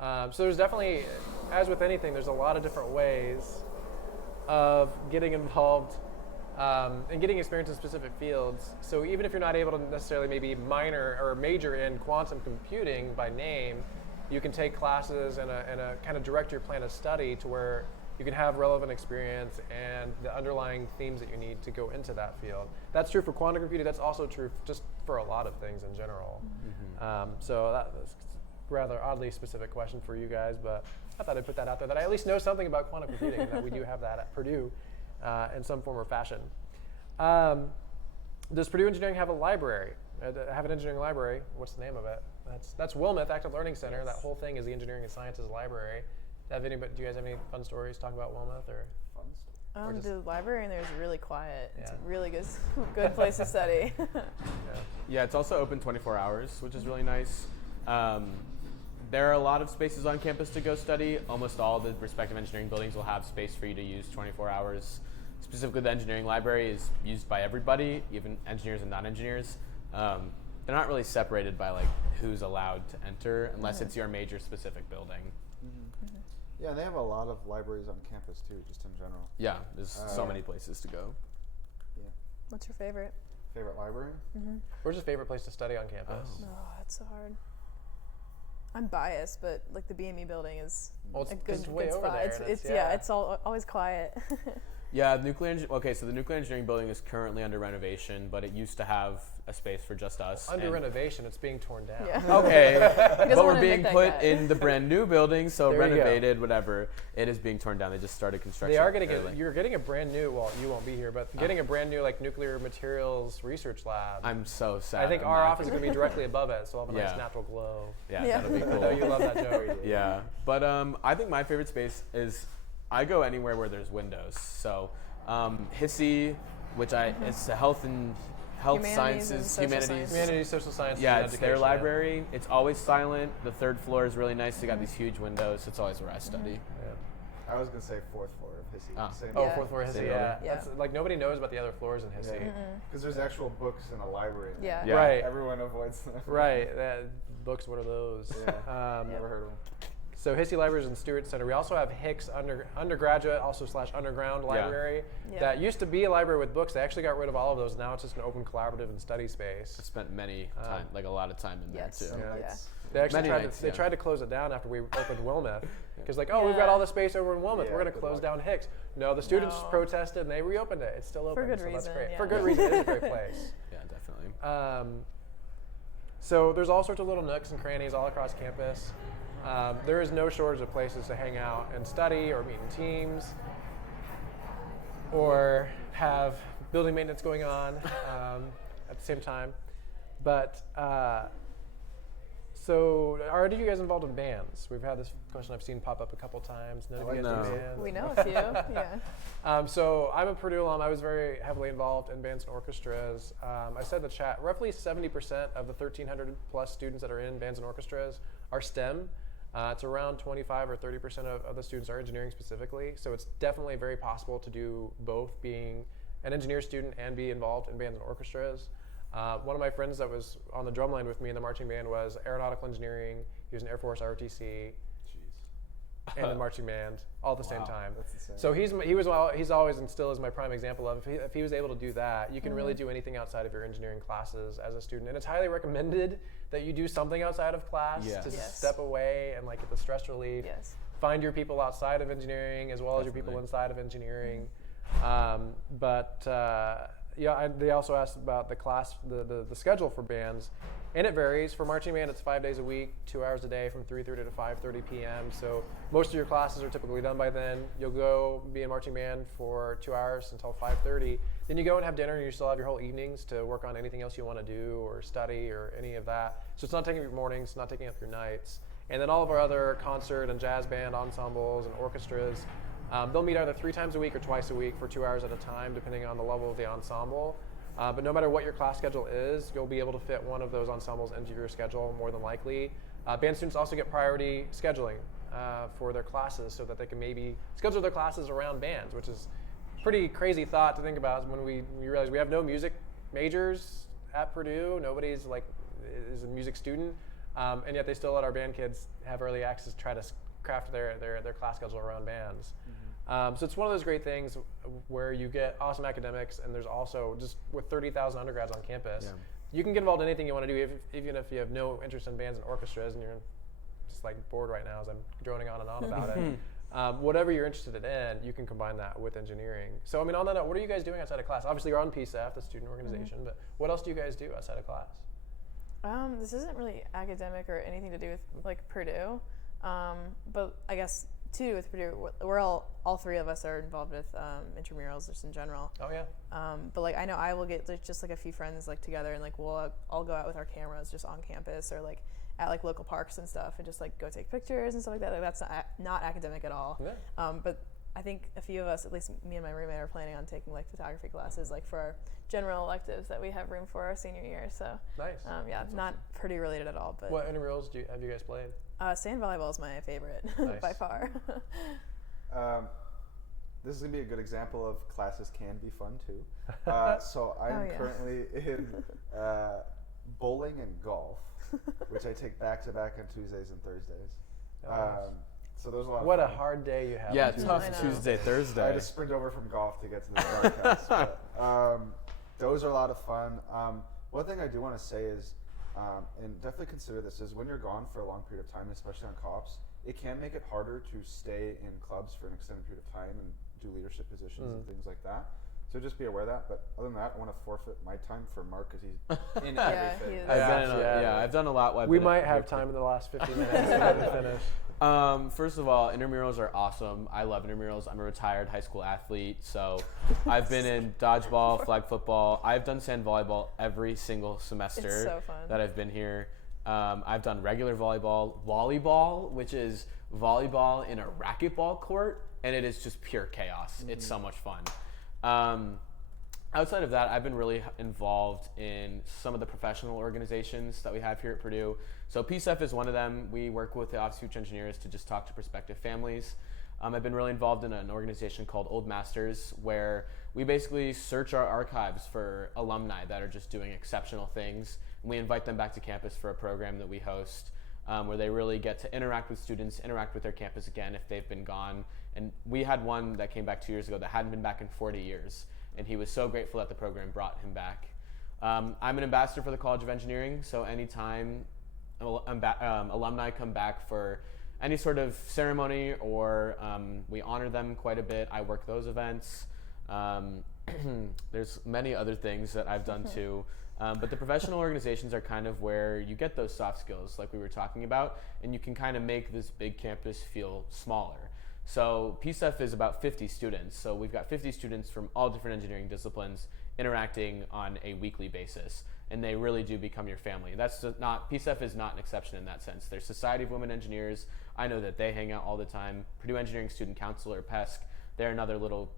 So there's definitely, as with anything, there's a lot of different ways of getting involved and getting experience in specific fields. So even if you're not able to necessarily maybe minor or major in quantum computing by name, you can take classes and kind of direct your plan of study to where you can have relevant experience and the underlying themes that you need to go into that field. That's true for quantum computing. That's also true just for a lot of things in general. So that's a rather oddly specific question for you guys, but I thought I'd put that out there, that I at least know something about quantum computing and that we do have that at Purdue in some form or fashion. Does Purdue Engineering have a library? Have an engineering library? What's the name of it? That's Wilmeth Active Learning Center. That whole thing is the Engineering and Sciences Library. Do you guys have any fun stories to talk about Wilmeth or? The library in there is really quiet. It's a really good place to study. Yeah, it's also open 24 hours, which is really nice. There are a lot of spaces on campus to go study. Almost all the respective engineering buildings will have space for you to use 24 hours. Specifically, the engineering library is used by everybody, even engineers and non-engineers. They're not really separated by like who's allowed to enter unless it's your major specific building. Yeah, and they have a lot of libraries on campus too, just in general. Yeah, there's so many places to go. Yeah. What's your favorite? Favorite library? Where's your favorite place to study on campus? Oh, that's so hard. I'm biased, but like the BME building is Well, a good way over spot. there, and It's always quiet. Yeah, so the nuclear engineering building is currently under renovation, but it used to have a space for just us. Under renovation, it's being torn down. Yeah. Okay, but we're wanna being admit that put yet. in the brand new building, so There you go. renovated, whatever. It is being torn down. They just started construction. They are getting early. you're getting a brand new, well, you won't be here, but getting a brand new like nuclear materials research lab. I'm so sad. I think I'm our not office is going to be directly above it, so we'll have a nice Yeah. natural glow. Yeah, Yeah. that'll be I cool. know you love that joke. Yeah, but I think my favorite space is I go anywhere where there's windows. So HISI, which it's a health Humanities sciences, and social humanities. sciences. Humanities, social sciences, Yeah, and it's their education, yeah. library. It's always silent. The third floor is really nice. They got these huge windows. It's always where I study. I was gonna say fourth floor of HISI. Ah. Same Oh, Yeah. fourth floor Same HISI, yeah. building. Yeah. That's, like nobody knows about the other floors in HISI. Because there's actual books in a library. Yeah. Yeah. Right. Everyone avoids them. Right. Books, what are those? Yeah. Never heard of them. So HISI Libraries and Stewart Center. We also have Hicks undergraduate, also / underground library. Yeah. That used to be a library with books. They actually got rid of all of those. Now it's just an open collaborative and study space. I spent a lot of time in Yes. there too. Yeah. Yeah. They actually Many tried nights, to, they yeah. tried to close it down after we opened Wilmeth. Because we've got all the space over in Wilmeth. Yeah, We're going to good close luck. down Hicks. No, the students No. protested and they reopened it. It's still open. good so that's reason, great. yeah. For good reason. It is a great place. Yeah, definitely. So there's all sorts of little nooks and crannies all across campus. There is no shortage of places to hang out and study or meet in teams or have building maintenance going on at the same time. But So are you guys involved in bands? We've had this question I've seen pop up a couple times. None of you guys do bands? We know a few, yeah. So I'm a Purdue alum. I was very heavily involved in bands and orchestras. I said in the chat, roughly 70% of the 1,300 plus students that are in bands and orchestras are STEM. It's around 25 or 30% of the students are engineering specifically. So it's definitely very possible to do both, being an engineer student and be involved in bands and orchestras. One of my friends that was on the drumline with me in the marching band was aeronautical engineering. He was an Air Force ROTC. And in marching band all at the same time. That's insane. So he's always and still is my prime example of if he was able to do that, you can really do anything outside of your engineering classes as a student. And it's highly recommended that you do something outside of class to step away and like get the stress relief. Yes. Find your people outside of engineering as well as your people inside of engineering. They also asked about the class, the schedule for bands, and it varies. For marching band, it's 5 days a week, 2 hours a day from 3:30 to 5:30 p.m. So most of your classes are typically done by then. You'll go be in marching band for 2 hours until 5:30. Then you go and have dinner, and you still have your whole evenings to work on anything else you want to do or study or any of that. So it's not taking up your mornings, it's not taking up your nights. And then all of our other concert and jazz band ensembles and orchestras, they'll meet either 3 times a week or twice a week for 2 hours at a time, depending on the level of the ensemble. But no matter what your class schedule is, you'll be able to fit one of those ensembles into your schedule more than likely. Band students also get priority scheduling for their classes so that they can maybe schedule their classes around bands, which is a pretty crazy thought to think about when we realize we have no music majors at Purdue. Nobody's is a music student, and yet they still let our band kids have early access to try to craft their class schedule around bands. So it's one of those great things where you get awesome academics, and there's also, just with 30,000 undergrads on campus, you can get involved in anything you want to do, even if you have no interest in bands and orchestras and you're just bored right now as I'm droning on and on about it. Whatever you're interested in, you can combine that with engineering. So I mean, on that note, what are you guys doing outside of class? Obviously you're on PSEF, the student organization, but what else do you guys do outside of class? This isn't really academic or anything to do with Purdue, but I guess too with Purdue, we're all three of us are involved with intramurals just in general. Oh yeah. But I know I will get just a few friends together and we'll all go out with our cameras just on campus or at local parks and stuff and just go take pictures and stuff like that. That's not academic at all. Yeah. But I think a few of us, at least me and my roommate, are planning on taking photography classes for our general electives that we have room for our senior year. So nice. Yeah, That's not awesome. Purdue related at all. But what intramurals have you guys played? Sand volleyball is my favorite by far. This is going to be a good example of classes can be fun too. So I'm currently in bowling and golf, which I take back to back on Tuesdays and Thursdays. So there's a lot. What a hard day you have. Yeah, tough Tuesday, Thursday. I had to sprint over from golf to get to this broadcast. But, those are a lot of fun. One thing I do want to say is, and definitely consider this, is when you're gone for a long period of time, especially on co-ops, it can make it harder to stay in clubs for an extended period of time and do leadership positions and things like that. So just be aware of that. But other than that, I want to forfeit my time for Mark because he's in everything. He is. I've done a lot. We might have time in the last 50 minutes to finish. First of all, intramurals are awesome. I love intramurals. I'm a retired high school athlete, so I've been in dodgeball, flag football. I've done sand volleyball every single semester It's so fun. that I've been here. I've done regular volleyball, which is volleyball in a racquetball court, and it is just pure chaos. It's so much fun. Outside of that, I've been really involved in some of the professional organizations that we have here at Purdue. So PSEF is one of them. We work with the Office of Future Engineers to just talk to prospective families. I've been really involved in an organization called Old Masters, where we basically search our archives for alumni that are just doing exceptional things. And we invite them back to campus for a program that we host, where they really get to interact with students, interact with their campus again if they've been gone. And we had one that came back 2 years ago that hadn't been back in 40 years. And he was so grateful that the program brought him back. I'm an ambassador for the College of Engineering, so anytime alumni come back for any sort of ceremony or we honor them quite a bit, I work those events. There's many other things that I've done too. But the professional organizations are kind of where you get those soft skills like we were talking about, and you can kind of make this big campus feel smaller. So PSEF is about 50 students. So we've got 50 students from all different engineering disciplines interacting on a weekly basis. and they really do become your family. That's not, PCEF is not an exception in that sense. There's Society of Women Engineers. I know that they hang out all the time. Purdue Engineering Student Council, or PESC, they're another little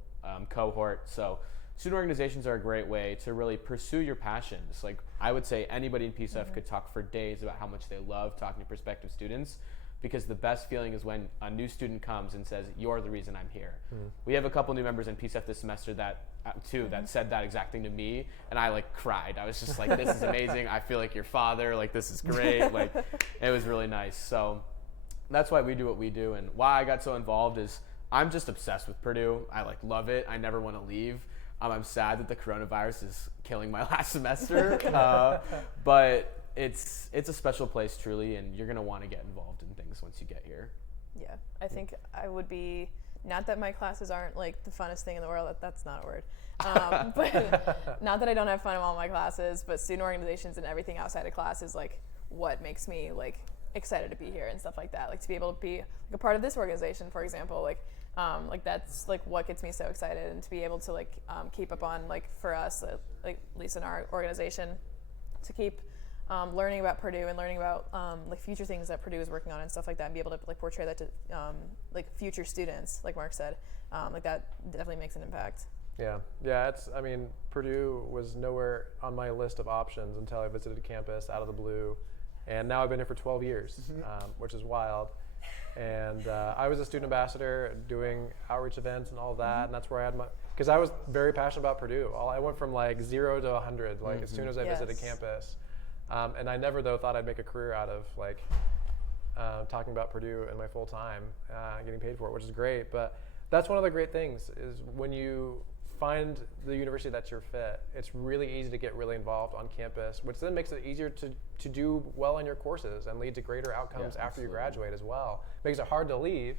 cohort. So student organizations are a great way to really pursue your passions. Like, I would say anybody in PCEF could talk for days about how much they love talking to prospective students, because the best feeling is when a new student comes and says, "You're the reason I'm here." We have a couple new members in PCEF this semester that that said that exact thing to me, and I like cried. I was just like, "This is amazing. I feel like your father. Like, this is great." Like, it was really nice. So that's why we do what we do, and why I got so involved is I'm just obsessed with Purdue. I like love it. I never want to leave. I'm sad that the coronavirus is killing my last semester, but it's a special place truly, and you're gonna want to get involved in things once you get here. Yeah, I think I would be, not that my classes aren't like the funnest thing in the world, that's not a word, but not that I don't have fun in all my classes, but student organizations and everything outside of class is like what makes me like excited to be here and stuff like that. Like, to be able to be like a part of this organization, for example, like that's like what gets me so excited, and to be able to like keep up on, like, for us, like at least in our organization, to keep learning about Purdue and learning about like future things that Purdue is working on and stuff like that, and be able to like portray that to like future students, like Mark said, like that definitely makes an impact. Yeah, I mean, Purdue was nowhere on my list of options until I visited campus out of the blue, and now I've been here for 12 years, which is wild. And I was a student ambassador doing outreach events and all that, and that's where I had because I was very passionate about Purdue. I went from like 0 to 100, like as soon as I visited campus. And I never, though, thought I'd make a career out of like talking about Purdue in my full time, getting paid for it, which is great. But that's one of the great things is when you find the university that's your fit, it's really easy to get really involved on campus, which then makes it easier to do well in your courses and lead to greater outcomes after you graduate as well. Makes it hard to leave,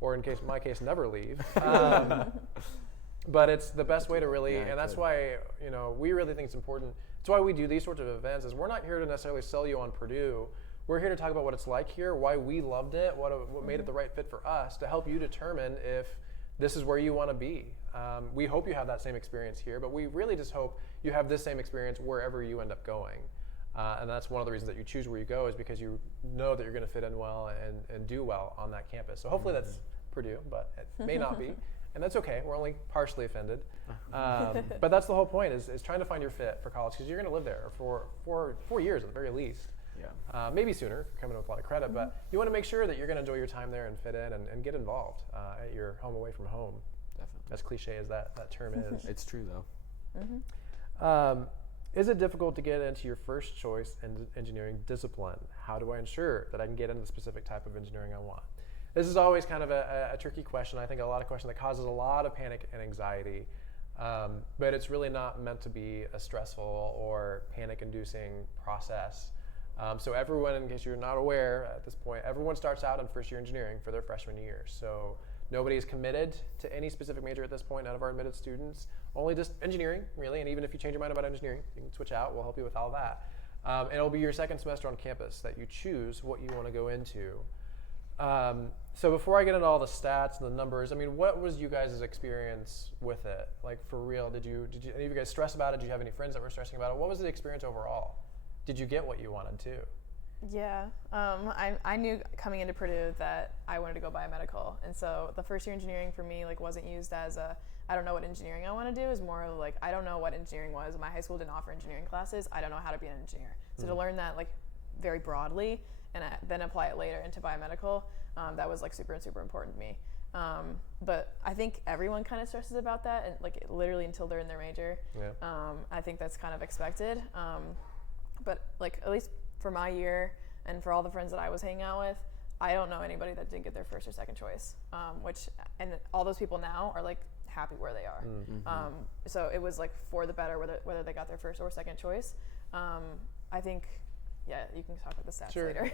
or in my case, never leave. But it's the best way to really, and that's why, you know, we really think it's important. That's why we do these sorts of events, is we're not here to necessarily sell you on Purdue. We're here to talk about what it's like here, why we loved it, what made it the right fit for us, to help you determine if this is where you want to be. We hope you have that same experience here, but we really just hope you have this same experience wherever you end up going. And that's one of the reasons that you choose where you go, is because you know that you're going to fit in well and do well on that campus. So hopefully that's Purdue, but it may not be. And that's okay. We're only partially offended. But that's the whole point, is trying to find your fit for college, because you're going to live there for 4 years at the very least. Yeah. Maybe sooner if you're coming in with a lot of credit, but you want to make sure that you're going to enjoy your time there and fit in and get involved at your home away from home. Definitely. As cliche as that term is. It's true, though. Is it difficult to get into your first choice engineering discipline? How do I ensure that I can get into the specific type of engineering I want? This is always kind of a tricky question. I think a lot of question that causes a lot of panic and anxiety, but it's really not meant to be a stressful or panic-inducing process. So everyone, in case you're not aware at this point, everyone starts out in first year engineering for their freshman year. So nobody is committed to any specific major at this point, none of our admitted students, only just engineering, really. And even if you change your mind about engineering, you can switch out, we'll help you with all that. And it'll be your second semester on campus that you choose what you want to go into. So before I get into all the stats and the numbers, I mean, what was you guys' experience with it? Like, for real, did any of you guys stress about it? Did you have any friends that were stressing about it? What was the experience overall? Did you get what you wanted to? Yeah, I knew coming into Purdue that I wanted to go biomedical, and so the first year engineering for me like wasn't used as a I don't know what engineering I want to do. Is more of like I don't know what engineering was. My high school didn't offer engineering classes. I don't know how to be an engineer. So to learn that like very broadly and then apply it later into biomedical, that was like super important to me. But I think everyone kind of stresses about that, and like literally until they're in their major. Yeah. I think that's kind of expected. But like at least for my year and for all the friends that I was hanging out with, I don't know anybody that didn't get their first or second choice, and all those people now are like happy where they are. Mm-hmm. So it was like for the better whether they got their first or second choice. I think, yeah, you can talk about the stats later.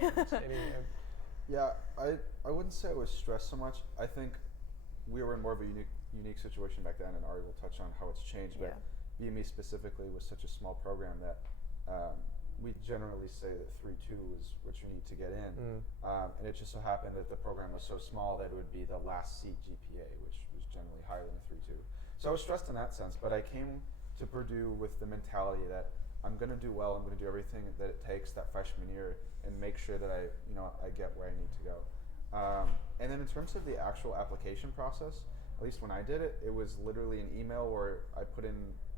Yeah, I wouldn't say I was stressed so much. I think we were in more of a unique situation back then, and Ari will touch on how it's changed, but BME specifically was such a small program that we generally say that 3.2 is what you need to get in. And it just so happened that the program was so small that it would be the last seat GPA, which was generally higher than a 3.2. So I was stressed in that sense, but I came to Purdue with the mentality that I'm going to do well. I'm going to do everything that it takes that freshman year and make sure that I get where I need to go. And then in terms of the actual application process, at least when I did it, it was literally an email where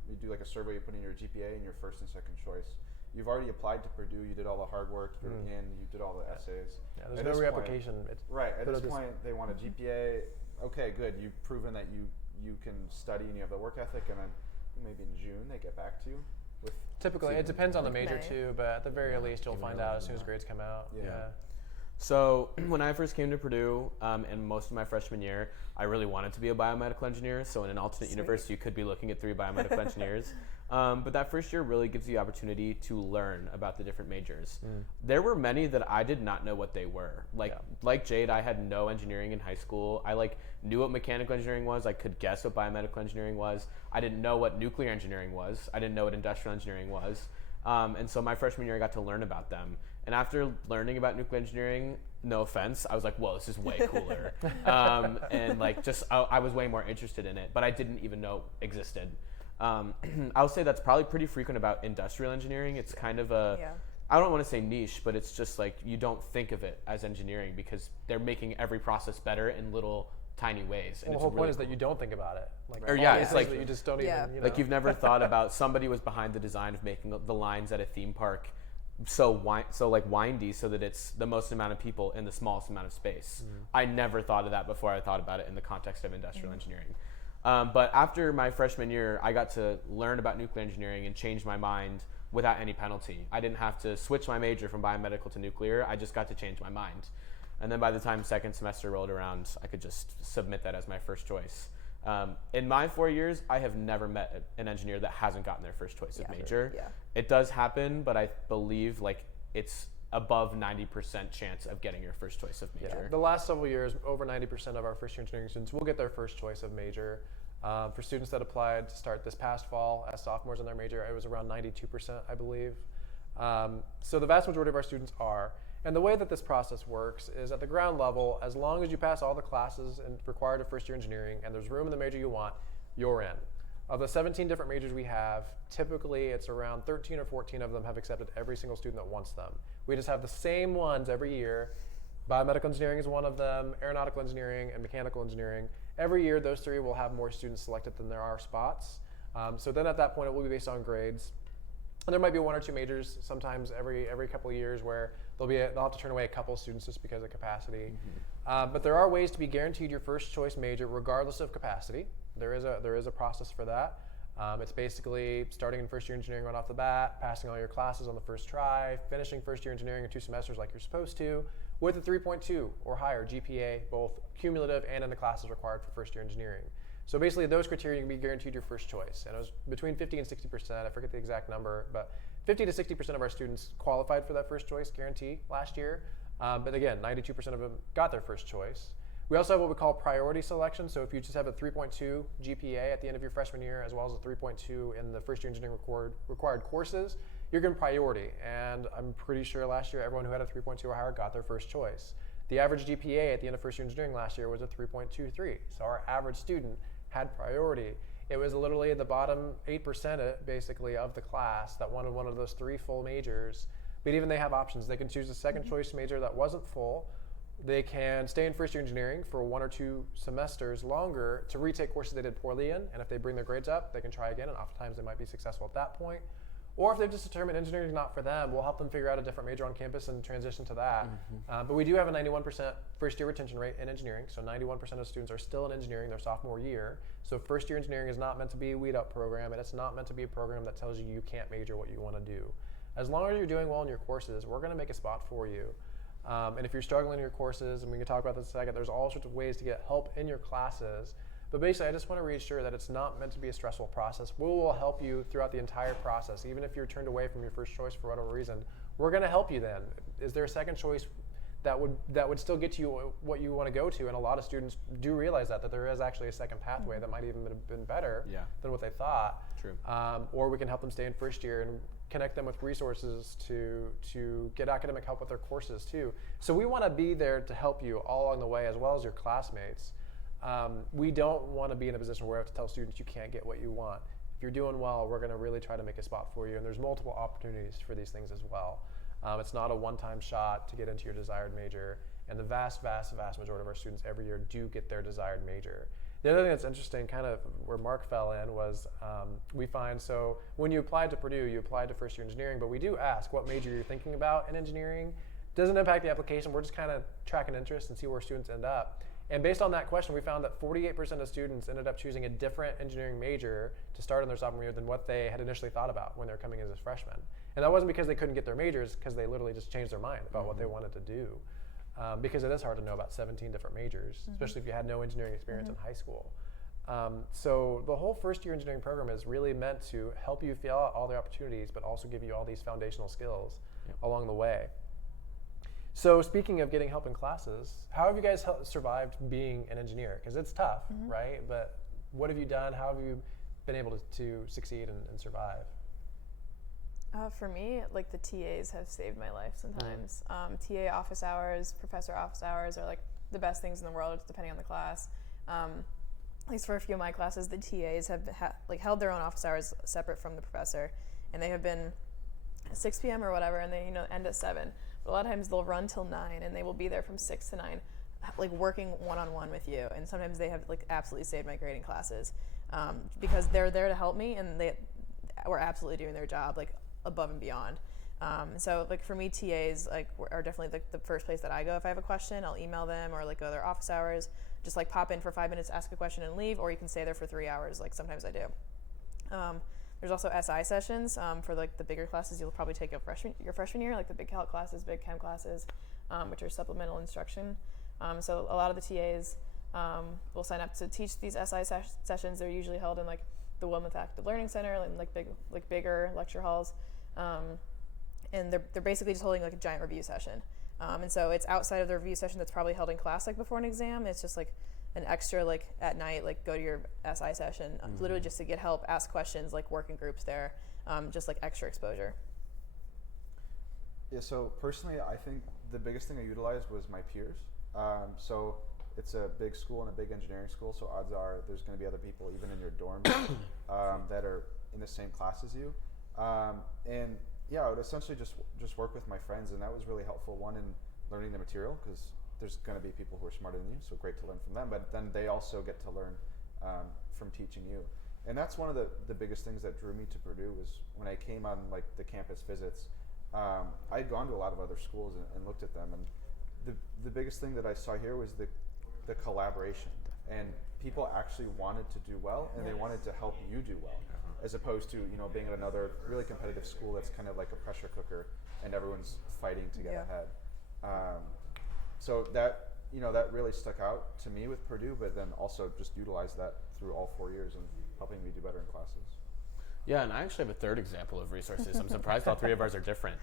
you do like a survey, you put in your GPA and your first and second choice. You've already applied to Purdue, you did all the hard work, you're in, you did all the essays. Yeah, there's no reapplication. Right, at this point they want a GPA. Okay, good, you've proven that you can study and you have the work ethic, and then maybe in June they get back to you with... Typically, it depends on the major May. too, but at the very least you'll find out as soon as that. grades come out. Yeah. So when I first came to Purdue, and most of my freshman year, I really wanted to be a biomedical engineer. So in an alternate universe, you could be looking at 3 biomedical engineers. But that first year really gives you the opportunity to learn about the different majors. There were many that I did not know what they were. Like Jade, I had no engineering in high school. I knew what mechanical engineering was. I could guess what biomedical engineering was. I didn't know what nuclear engineering was. I didn't know what industrial engineering was. And so my freshman year, I got to learn about them. And after learning about nuclear engineering, no offense, I was like, whoa, this is way cooler. I was way more interested in it, but I didn't even know existed. I'll say that's probably pretty frequent about industrial engineering. It's kind of I don't want to say niche, but it's just like you don't think of it as engineering because they're making every process better in little tiny ways. And Well, the whole point is that you don't think about it. It's like that you just don't even. Like you've never thought about somebody was behind the design of making the lines at a theme park so windy so that it's the most amount of people in the smallest amount of space. I never thought of that before I thought about it in the context of industrial engineering. But after my freshman year, I got to learn about nuclear engineering and change my mind without any penalty. I didn't have to switch my major from biomedical to nuclear. I just got to change my mind. And then by the time second semester rolled around, I could just submit that as my first choice. In my 4 years, I have never met an engineer that hasn't gotten their first choice of major. Yeah. It does happen, but I believe it's above 90% chance of getting your first choice of major. The last several years, over 90% of our first year engineering students will get their first choice of major. For students that applied to start this past fall as sophomores in their major, it was around 92%, I believe. So the vast majority of our students are. And the way that this process works is at the ground level, as long as you pass all the classes required of first year engineering and there's room in the major you want, you're in. Of the 17 different majors we have, typically it's around 13 or 14 of them have accepted every single student that wants them. We just have the same ones every year. Biomedical engineering is one of them, aeronautical engineering, and mechanical engineering. Every year, those 3 will have more students selected than there are spots. So then at that point, it will be based on grades. And there might be 1 or 2 majors sometimes every couple of years where they'll have to turn away a couple of students just because of capacity. But there are ways to be guaranteed your first choice major regardless of capacity. There is a process for that. It's basically starting in first year engineering right off the bat, passing all your classes on the first try, finishing first year engineering in 2 semesters like you're supposed to, with a 3.2 or higher GPA, both cumulative and in the classes required for first year engineering. So basically those criteria can be guaranteed your first choice. And it was between 50 and 60%, I forget the exact number, but 50 to 60% of our students qualified for that first choice guarantee last year. But again, 92% of them got their first choice. We also have what we call priority selection. So if you just have a 3.2 GPA at the end of your freshman year, as well as a 3.2 in the first year engineering required courses, you're given priority. And I'm pretty sure last year, everyone who had a 3.2 or higher got their first choice. The average GPA at the end of first year engineering last year was a 3.23. So our average student had priority. It was literally the bottom 8% basically of the class that wanted one of those 3 full majors. But even they have options. They can choose a second choice major that wasn't full. They can stay in first year engineering for 1 or 2 semesters longer to retake courses they did poorly in. And if they bring their grades up, they can try again. And oftentimes they might be successful at that point. Or if they've just determined engineering is not for them, we'll help them figure out a different major on campus and transition to that. But we do have a 91% first year retention rate in engineering. So 91% of students are still in engineering their sophomore year. So first year engineering is not meant to be a weed up program, and it's not meant to be a program that tells you you can't major what you want to do. As long as you're doing well in your courses, we're going to make a spot for you. And if you're struggling in your courses, and we can talk about this in a second, there's all sorts of ways to get help in your classes. But basically, I just want to reassure that it's not meant to be a stressful process. We will help you throughout the entire process. Even if you're turned away from your first choice for whatever reason, we're going to help you then. Is there a second choice that would still get you what you want to go to? And a lot of students do realize that there is actually a second pathway that might even have been better than what they thought. True. Or we can help them stay in first year and connect them with resources to get academic help with their courses too. So we want to be there to help you all along the way, as well as your classmates. We don't want to be in a position where we have to tell students you can't get what you want. If you're doing well, we're going to really try to make a spot for you. And there's multiple opportunities for these things as well. It's not a one-time shot to get into your desired major. And the vast, vast, vast majority of our students every year do get their desired major. The other thing that's interesting, kind of where Mark fell in, was we find, so when you applied to Purdue, you applied to first year engineering, but we do ask what major you're thinking about in engineering. Doesn't impact the application. We're just kind of tracking interest and see where students end up. And based on that question, we found that 48% of students ended up choosing a different engineering major to start in their sophomore year than what they had initially thought about when they were coming in as freshmen. And that wasn't because they couldn't get their majors, because they literally just changed their mind about what they wanted to do. Because it is hard to know about 17 different majors, especially if you had no engineering experience in high school. So the whole first year engineering program is really meant to help you feel out all the opportunities, but also give you all these foundational skills along the way. So speaking of getting help in classes, how have you guys survived being an engineer? Because it's tough, right? But what have you done? How have you been able to succeed and survive? For me, like the TAs have saved my life sometimes. TA office hours, professor office hours are like the best things in the world, depending on the class. At least for a few of my classes, the TAs have held their own office hours separate from the professor, and they have been at 6 p.m. or whatever, and they end at 7. But a lot of times they'll run till 9, and they will be there from 6 to 9, like working one-on-one with you. And sometimes they have like absolutely saved my grading classes because they're there to help me, and they were absolutely doing their job like above and beyond. So like for me, TAs are definitely the first place that I go if I have a question. I'll email them or like go to their office hours, just like pop in for 5 minutes, ask a question and leave, or you can stay there for 3 hours like sometimes I do. There's also SI sessions for like the bigger classes you'll probably take your freshman year, like the big calc classes, big chem classes, which are supplemental instruction. So a lot of the TAs will sign up to teach these SI sessions. They're usually held in like the Wilmeth Active Learning Center and like bigger lecture halls. And they're basically just holding like a giant review session. And so it's outside of the review session that's probably held in class like before an exam. It's just like an extra like at night, like go to your SI session, literally just to get help, ask questions, like work in groups there, just like extra exposure. Yeah, so personally, I think the biggest thing I utilized was my peers. So it's a big school and a big engineering school, so odds are there's going to be other people even in your dorm that are in the same class as you. And yeah, I would essentially just work with my friends, and that was really helpful. One, in learning the material, because there's going to be people who are smarter than you, so great to learn from them. But then they also get to learn from teaching you, and that's one of the biggest things that drew me to Purdue was when I came on like the campus visits. I'd gone to a lot of other schools and looked at them, and the biggest thing that I saw here was the collaboration, and people actually wanted to do well, and they wanted to help you do well, as opposed to being at another really competitive school that's kind of like a pressure cooker, and everyone's fighting to get ahead. So that that really stuck out to me with Purdue, but then also just utilized that through all 4 years and helping me do better in classes. Yeah, and I actually have a third example of resources. I'm surprised all 3 of ours are different.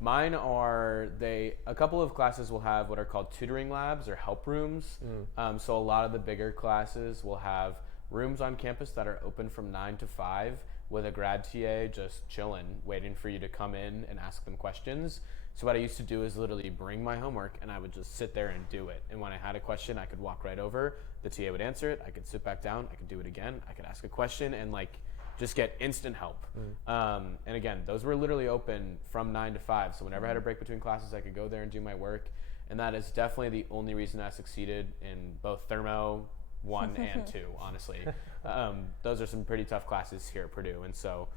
Mine are, a couple of classes will have what are called tutoring labs or help rooms. So a lot of the bigger classes will have rooms on campus that are open from 9 to 5 with a grad TA just chilling, waiting for you to come in and ask them questions. So what I used to do is literally bring my homework, and I would just sit there and do it. And when I had a question, I could walk right over, the TA would answer it, I could sit back down, I could do it again, I could ask a question, and like just get instant help. And again, those were literally open from 9 to 5. So whenever I had a break between classes, I could go there and do my work. And that is definitely the only reason I succeeded in both Thermo 1 and 2, honestly. Those are some pretty tough classes here at Purdue. And so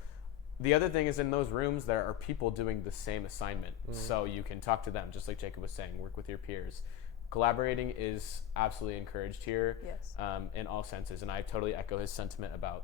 the other thing is, in those rooms, there are people doing the same assignment. So you can talk to them, just like Jacob was saying, work with your peers. Collaborating is absolutely encouraged here in all senses. And I totally echo his sentiment about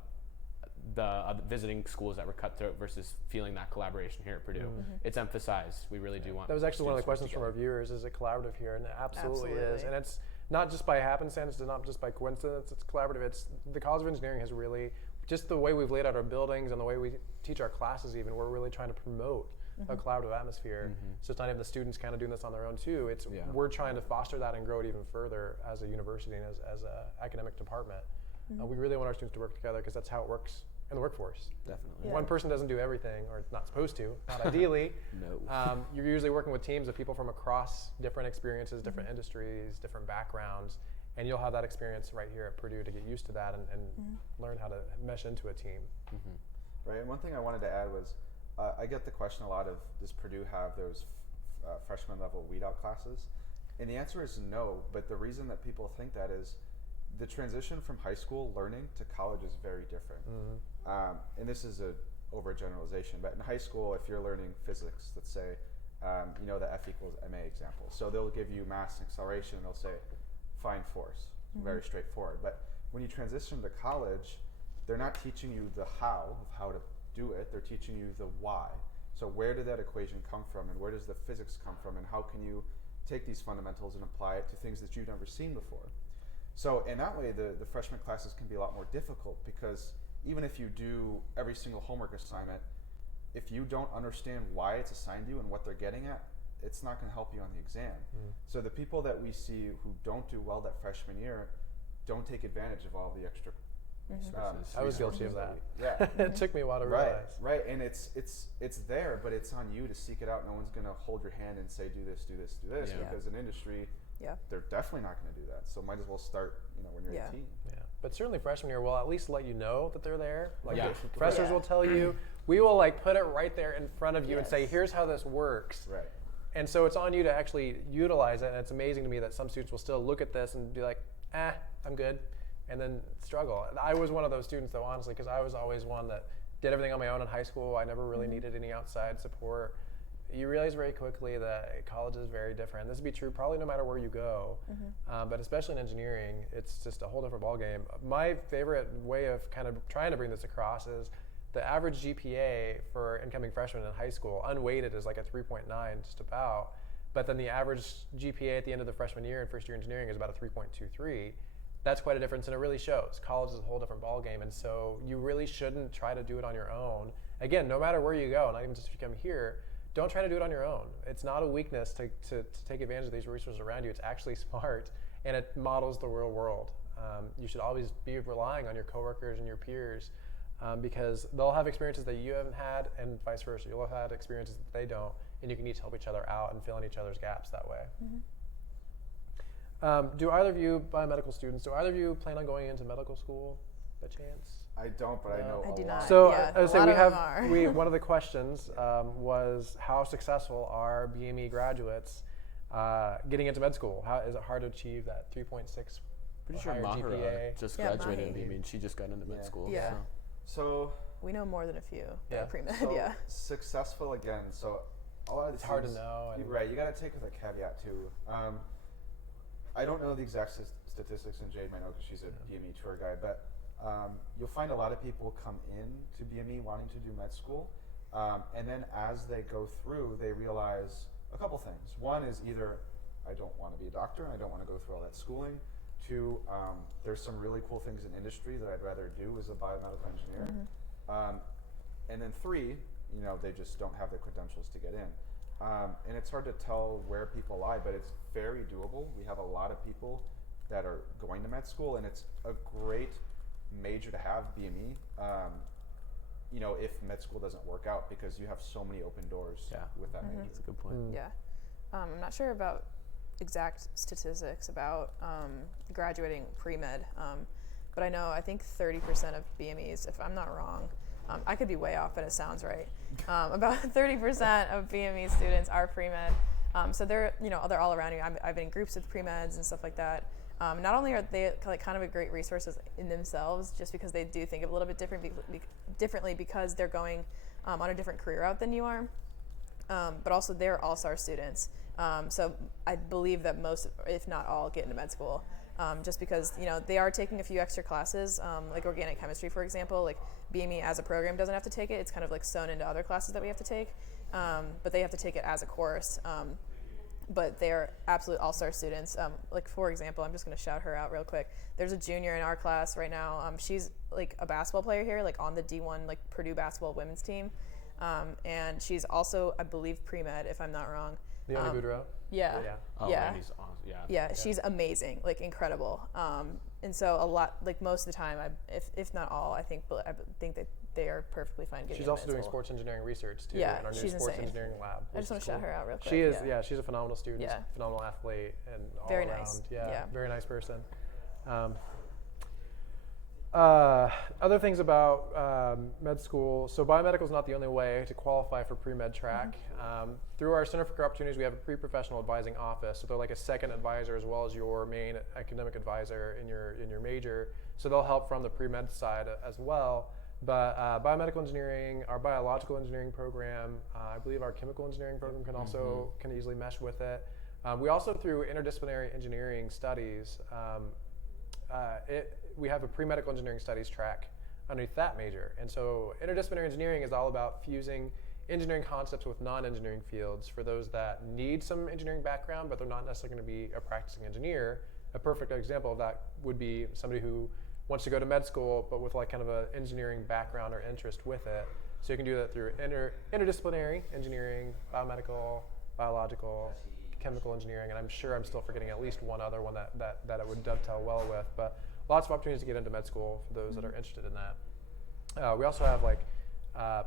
the visiting schools that were cutthroat versus feeling that collaboration here at Purdue. It's emphasized. We really do want. That was actually one of the questions from our viewers: is it collaborative here? And it absolutely is. And it's not just by happenstance, it's not just by coincidence. It's collaborative. It's the College of Engineering has really, just the way we've laid out our buildings and the way we teach our classes, even we're really trying to promote a collaborative atmosphere. So it's not even the students kind of doing this on their own too. It's we're trying to foster that and grow it even further as a university and as a academic department. We really want our students to work together because that's how it works in the workforce. Definitely. One person doesn't do everything, or not supposed to, not ideally. You're usually working with teams of people from across different experiences, different industries, different backgrounds, and you'll have that experience right here at Purdue to get used to that and learn how to mesh into a team. Right, and one thing I wanted to add was, I get the question a lot of, does Purdue have those freshman level weed out classes? And the answer is no, but the reason that people think that is the transition from high school learning to college is very different. And this is a overgeneralization, but in high school, if you're learning physics, let's say, you know the F equals ma example. So they'll give you mass and acceleration, and they'll say, find force. Very straightforward. But when you transition to college, they're not teaching you the how of how to do it, they're teaching you the why. So where did that equation come from, and where does the physics come from, and how can you take these fundamentals and apply it to things that you've never seen before? So in that way, the freshman classes can be a lot more difficult, because even if you do every single homework assignment, if you don't understand why it's assigned you and what they're getting at, it's not going to help you on the exam. So the people that we see who don't do well that freshman year don't take advantage of all the extra I was guilty of that. Yeah. It took me a while to realize. Right, and it's there, but it's on you to seek it out. No one's going to hold your hand and say, do this, do this, do this, because in industry, they're definitely not going to do that. So might as well start, when you're 18. Yeah, but certainly freshman year will at least let you know that they're there. Like Yeah. the professors will tell you. We will put it right there in front of you and say, here's how this works. Right. And so it's on you to actually utilize it. And it's amazing to me that some students will still look at this and be like, I'm good. And then struggle. I was one of those students, though, honestly, because I was always one that did everything on my own in high school. I never really needed any outside support. You realize very quickly that college is very different. This would be true probably no matter where you go, but especially in engineering, it's just a whole different ballgame. My favorite way of kind of trying to bring this across is the average GPA for incoming freshmen in high school, unweighted, is like a 3.9, just about. But then the average GPA at the end of the freshman year in first year engineering is about a 3.23. That's quite a difference, and it really shows. College is a whole different ballgame, and so you really shouldn't try to do it on your own. Again, no matter where you go, not even just if you come here, don't try to do it on your own. It's not a weakness to take advantage of these resources around you. It's actually smart, and it models the real world. You should always be relying on your coworkers and your peers, because they'll have experiences that you haven't had, and vice versa. You'll have had experiences that they don't, and you can each help each other out and fill in each other's gaps that way. Do either of you, biomedical students, do either of you plan on going into medical school by chance? I don't, but I know I a do lot. not. So Yeah, I would a say lot we of them have are. one of the questions was how successful are BME graduates getting into med school? How is it hard to achieve that 3.6 Pretty sure higher Mahara GPA? just Yeah, graduated. Mahi. I mean, she just got into med school. Yeah. So We know more than a few that Yeah. are pre-med, So yeah. successful again. So a lot of It's hard to things- know. And Right, you got to take with a caveat too. I don't know the exact statistics, and Jade might know because she's a BME tour guide, but you'll find a lot of people come in to BME wanting to do med school, and then as they go through, they realize a couple things. One is either I don't want to be a doctor, I don't want to go through all that schooling. Two, there's some really cool things in industry that I'd rather do as a biomedical engineer. And then three, they just don't have the credentials to get in. And it's hard to tell where people lie, but it's very doable. We have a lot of people that are going to med school, and it's a great major to have, BME, if med school doesn't work out, because you have so many open doors with that major. That's a good point. Yeah. I'm not sure about exact statistics about graduating pre-med, but I think 30% of BMEs, if I'm not wrong, I could be way off, but it sounds right. About 30% of BME students are pre-med. So they're all around you. I've been in groups with pre-meds and stuff like that. Not only are they kind of a great resources in themselves, just because they do think a little bit differently because they're going on a different career route than you are, but also they're all-star students. So I believe that most, if not all, get into med school. Just because they are taking a few extra classes, like organic chemistry, for example. Like BME as a program doesn't have to take it; it's kind of like sewn into other classes that we have to take, but they have to take it as a course. But they're absolute all-star students. Like for example, I'm just going to shout her out real quick. There's a junior in our class right now. She's like a basketball player here, like on the D1 like Purdue basketball women's team, and she's also, I believe, pre-med, if I'm not wrong. Leonie Boudreau? Yeah. Oh, Yeah. and he's awesome. Yeah, she's amazing, like incredible. And so a lot, like most of the time, if not all, I think that they are perfectly fine getting She's into also med doing school. sports engineering research too Yeah, in our new she's sports insane. engineering lab. I just want to shout her out real quick. She is, she's a phenomenal student, Yeah. phenomenal athlete, and all Very around. nice. Yeah, Yeah. very nice person. Other things about med school. So biomedical is not the only way to qualify for pre-med track. Through our Center for Career Opportunities, we have a pre-professional advising office. So they're like a second advisor as well as your main academic advisor in your major. So they'll help from the pre-med side as well. But biomedical engineering, our biological engineering program, I believe our chemical engineering program can also can easily mesh with it. We also, through interdisciplinary engineering studies, we have a pre-medical engineering studies track underneath that major. And so interdisciplinary engineering is all about fusing engineering concepts with non-engineering fields for those that need some engineering background, but they're not necessarily going to be a practicing engineer. A perfect example of that would be somebody who wants to go to med school, but with like kind of an engineering background or interest with it. So you can do that through interdisciplinary engineering, biomedical, biological, chemical engineering, and I'm sure I'm still forgetting at least one other one that it would dovetail well with, but lots of opportunities to get into med school for those that are interested in that. We also have like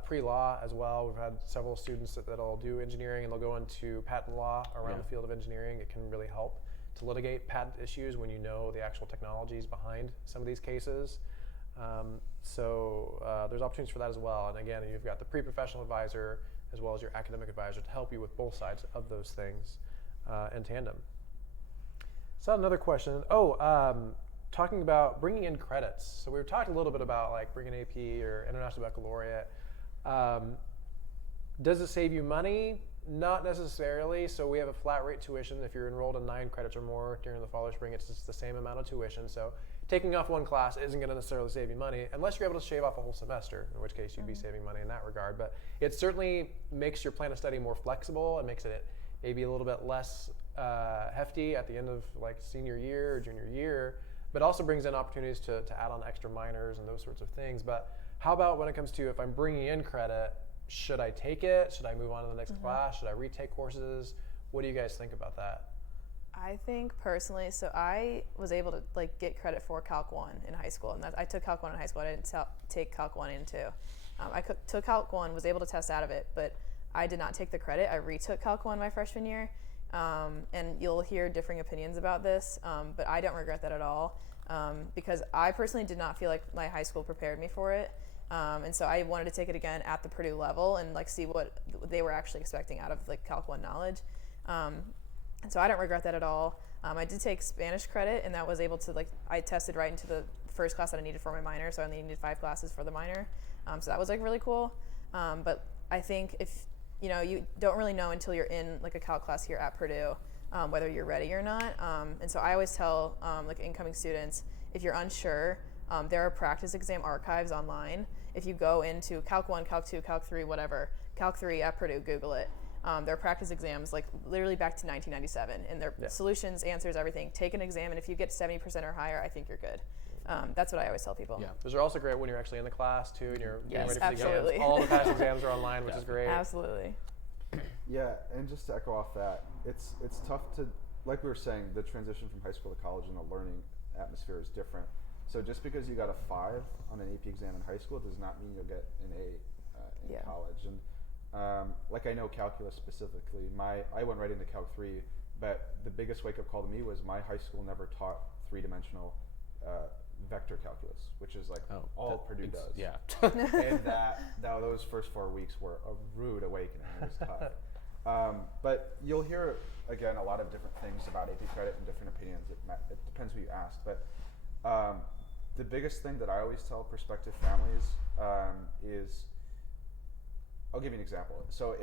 pre-law as well. We've had several students that'll do engineering and they'll go into patent law around the field of engineering. It can really help to litigate patent issues when you know the actual technologies behind some of these cases. So there's opportunities for that as well. And again, you've got the pre-professional advisor as well as your academic advisor to help you with both sides of those things in tandem. So another question. Talking about bringing in credits. So we were talking a little bit about like bringing AP or International Baccalaureate. Does it save you money? Not necessarily. So we have a flat rate tuition. If you're enrolled in 9 credits or more during the fall or spring, it's just the same amount of tuition. So taking off one class isn't going to necessarily save you money unless you're able to shave off a whole semester, in which case you'd be saving money in that regard. But it certainly makes your plan of study more flexible and makes it maybe a little bit less hefty at the end of like senior year or junior year, but also brings in opportunities to add on extra minors and those sorts of things. But how about when it comes to if I'm bringing in credit, should I take it? Should I move on to the next class? Should I retake courses? What do you guys think about that? I think personally, so I was able to like get credit for Calc 1 in high school, and I took Calc 1 in high school. I didn't take Calc 1 and 2. I took Calc 1, was able to test out of it, but I did not take the credit. I retook Calc 1 my freshman year, and you'll hear differing opinions about this, but I don't regret that at all, because I personally did not feel like my high school prepared me for it. And so I wanted to take it again at the Purdue level and like see what they were actually expecting out of like Calc 1 knowledge. And so I don't regret that at all. I did take Spanish credit, and that was able to like, I tested right into the first class that I needed for my minor, so I only needed 5 classes for the minor. So that was like really cool. But I think if, you don't really know until you're in like a calc class here at Purdue, whether you're ready or not. And so I always tell like incoming students, if you're unsure, there are practice exam archives online. If you go into Calc 1, Calc 2, Calc 3, whatever, Calc 3 at Purdue, Google it. There are practice exams like literally back to 1997, and their solutions, answers, everything. Take an exam, and if you get 70% or higher, I think you're good. That's what I always tell people. Yeah, those are also great when you're actually in the class too, and you're getting ready for absolutely. the exams. All the past exams are online, which is great. Absolutely. Yeah, and just to echo off that, it's tough to, like we were saying, the transition from high school to college and the learning atmosphere is different. So just because you got a 5 on an AP exam in high school does not mean you'll get an A in college. And like I know calculus specifically, I went right into Calc 3, but the biggest wake-up call to me was my high school never taught 3-dimensional vector calculus, which is like all Purdue does. Yeah. And those first 4 weeks were a rude awakening. It was tough. But you'll hear, again, a lot of different things about AP credit and different opinions. It depends who you ask. But the biggest thing that I always tell prospective families is, I'll give you an example. So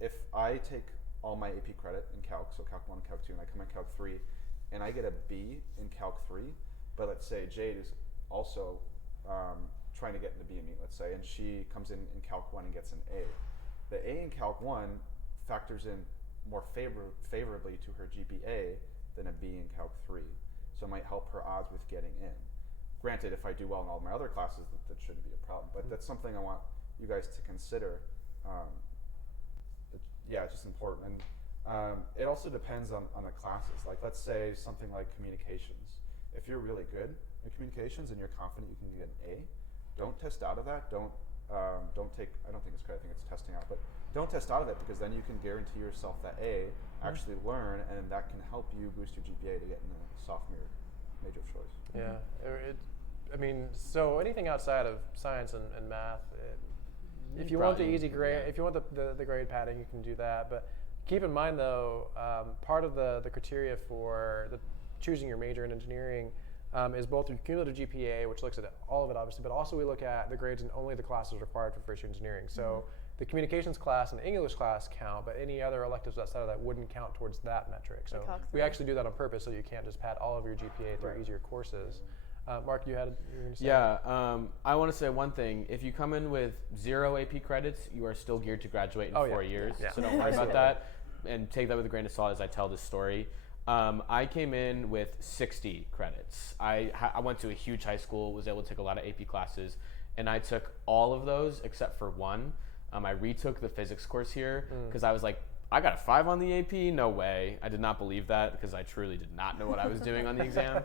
if I take all my AP credit in Calc, so Calc 1, Calc 2, and I come in Calc 3, and I get a B in Calc 3, but let's say Jade is also trying to get into BME, let's say, and she comes in Calc 1 and gets an A. The A in Calc 1 factors in more favorably to her GPA than a B in Calc 3. So it might help her odds with getting in. Granted, if I do well in all my other classes, that shouldn't be a problem, but that's something I want you guys to consider. It's just important. And it also depends on the classes. Like, let's say something like communications. If you're really good at communications and you're confident you can get an A, don't test out of that. Don't take, I don't think it's credit, I think it's testing out, but don't test out of it, because then you can guarantee yourself that A, actually learn, and that can help you boost your GPA to get in the sophomore major of choice. Yeah. I mean, so anything outside of science and math, if you want the easy grade, if you want the grade padding, you can do that. But keep in mind, though, part of the criteria for choosing your major in engineering is both your cumulative GPA, which looks at all of it, obviously, but also we look at the grades in only the classes required for first year engineering. So the communications class and the English class count, but any other electives outside of that wouldn't count towards that metric. So we actually do that on purpose, so you can't just pad all of your GPA through easier courses. Mark, you were going to say? Yeah, I want to say one thing. If you come in with 0 AP credits, you are still geared to graduate in 4 years. Yeah. So don't worry about that, and take that with a grain of salt as I tell this story. I came in with 60 credits. I went to a huge high school, was able to take a lot of AP classes, and I took all of those except for one. I retook the physics course here because I was like, I got a 5 on the AP? No way. I did not believe that because I truly did not know what I was doing on the exam.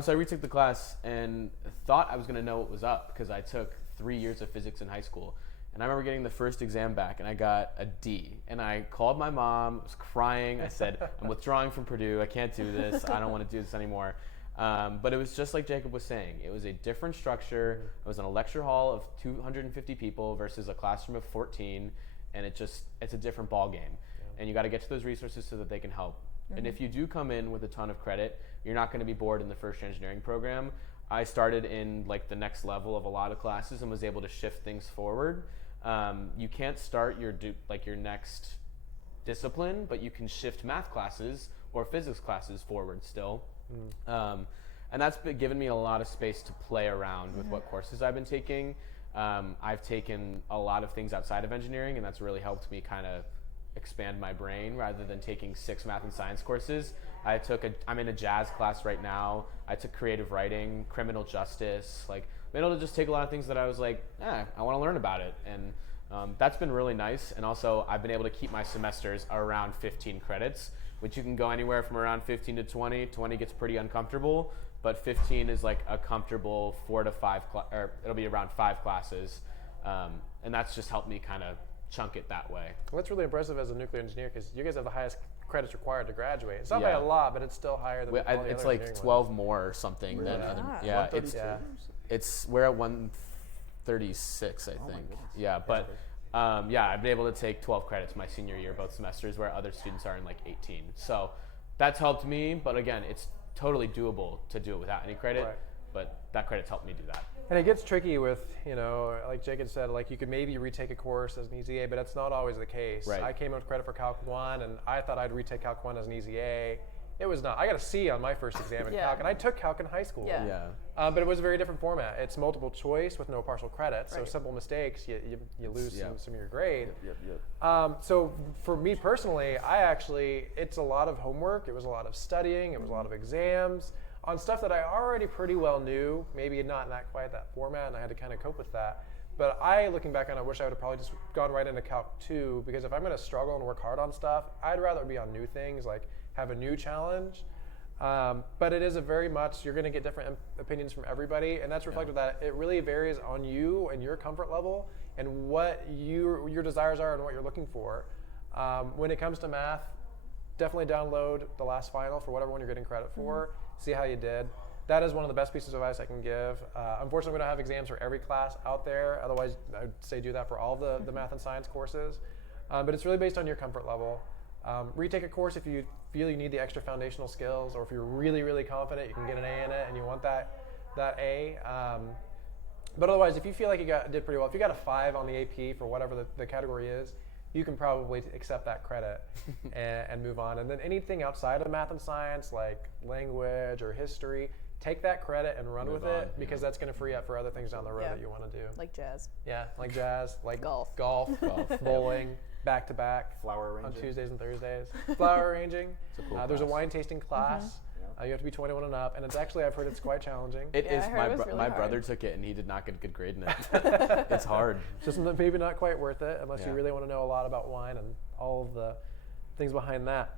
So I retook the class and thought I was going to know what was up because I took 3 years of physics in high school. And I remember getting the first exam back and I got a D. And I called my mom, I was crying. I said, I'm withdrawing from Purdue. I can't do this. I don't want to do this anymore. But it was just like Jacob was saying. It was a different structure. I was in a lecture hall of 250 people versus a classroom of 14. And it's a different ball game. And you got to get to those resources so that they can help. And if you do come in with a ton of credit, you're not going to be bored in the first year engineering program. I started in like the next level of a lot of classes and was able to shift things forward. You can't start your next discipline, but you can shift math classes or physics classes forward still. And that's given me a lot of space to play around with what courses I've been taking. I've taken a lot of things outside of engineering, and that's really helped me kind of expand my brain rather than taking 6 math and science courses. I'm in a jazz class right now. I took creative writing, criminal justice, like been able to just take a lot of things that I was like, I want to learn about it. And that's been really nice. And also I've been able to keep my semesters around 15 credits, which you can go anywhere from around 15 to 20. 20 gets pretty uncomfortable, but 15 is like a comfortable 4 to 5, or it'll be around 5 classes. And that's just helped me kind of chunk it that way. Well, that's really impressive as a nuclear engineer because you guys have the highest credits required to graduate. It's not by a lot, but it's still higher than all the it's other like engineering 12 ones. more or something than other. Yeah, We're at 136, I think. Yeah, but I've been able to take 12 credits my senior year, both semesters, where other students are in like 18. So that's helped me, but again, it's totally doable to do it without any credit. Right. But that credit's helped me do that. And it gets tricky with, like Jacob said, like you could maybe retake a course as an easy A, but that's not always the case. Right. I came up with credit for Calc 1, and I thought I'd retake Calc 1 as an easy A. It was not. I got a C on my first exam in Calc, and I took Calc in high school. Yeah. But it was a very different format. It's multiple choice with no partial credit, so simple mistakes, you lose some of your grade. So for me personally, it's a lot of homework. It was a lot of studying. It was a lot of exams on stuff that I already pretty well knew, maybe not in quite that format, and I had to kind of cope with that. But looking back on it, I wish I would have probably just gone right into Calc 2, because if I'm going to struggle and work hard on stuff, I'd rather be on new things, like have a new challenge. But it is you're going to get different opinions from everybody, and that's reflected that it really varies on you and your comfort level and what your desires are and what you're looking for. When it comes to math, definitely download the last final for whatever one you're getting credit for. See how you did. That is one of the best pieces of advice I can give. Unfortunately, we don't have exams for every class out there. Otherwise, I'd say do that for all the math and science courses. But it's really based on your comfort level. Retake a course if you feel you need the extra foundational skills, or if you're really, really confident you can get an A in it and you want that A. But otherwise, if you feel like you did pretty well, if you got a 5 on the AP for whatever the category is, you can probably accept that credit and move on. And then anything outside of math and science, like language or history, take that credit and run with it, because that's going to free up for other things down the road that you want to do. Like jazz. Yeah, like jazz, like golf, bowling, back-to-back flower arranging on Tuesdays and Thursdays. Flower arranging. It's a cool there's a class. wine tasting class. You have to be 21 and up, and it's actually, I've heard it's quite challenging. It is. I heard it was really My hard. brother took it and he did not get a good grade in it. It's hard. Just maybe not quite worth it unless you really want to know a lot about wine and all of the things behind that.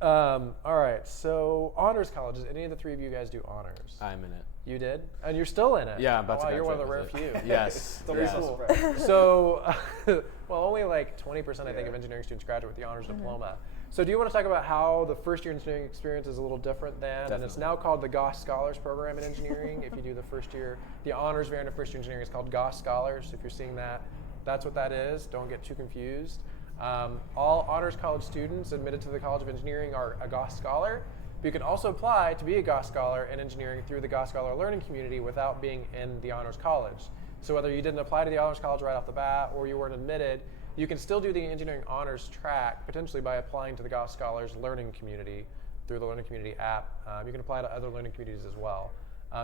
All right, so honors colleges. Any of the three of you guys do honors? I'm in it. You did? And you're still in it? Yeah, I'm about to You're one of the rare graduate few. with it. Yes. Don't be so surprised. So, well, only like 20% I think of engineering students graduate with the honors diploma. So do you want to talk about how the first year engineering experience is a little different then? And it's Definitely. now called the Goss Scholars Program in Engineering. If you do the first year, the honors variant of first year engineering is called Goss Scholars. If you're seeing that, that's what that is. Don't get too confused. All honors college students admitted to the College of Engineering are a Goss Scholar. But you can also apply to be a Goss Scholar in engineering through the Goss Scholar Learning Community without being in the honors college. So whether you didn't apply to the honors college right off the bat or you weren't admitted, you can still do the engineering honors track potentially by applying to the Goss Scholars Learning Community through the Learning Community app. You can apply to other learning communities as well.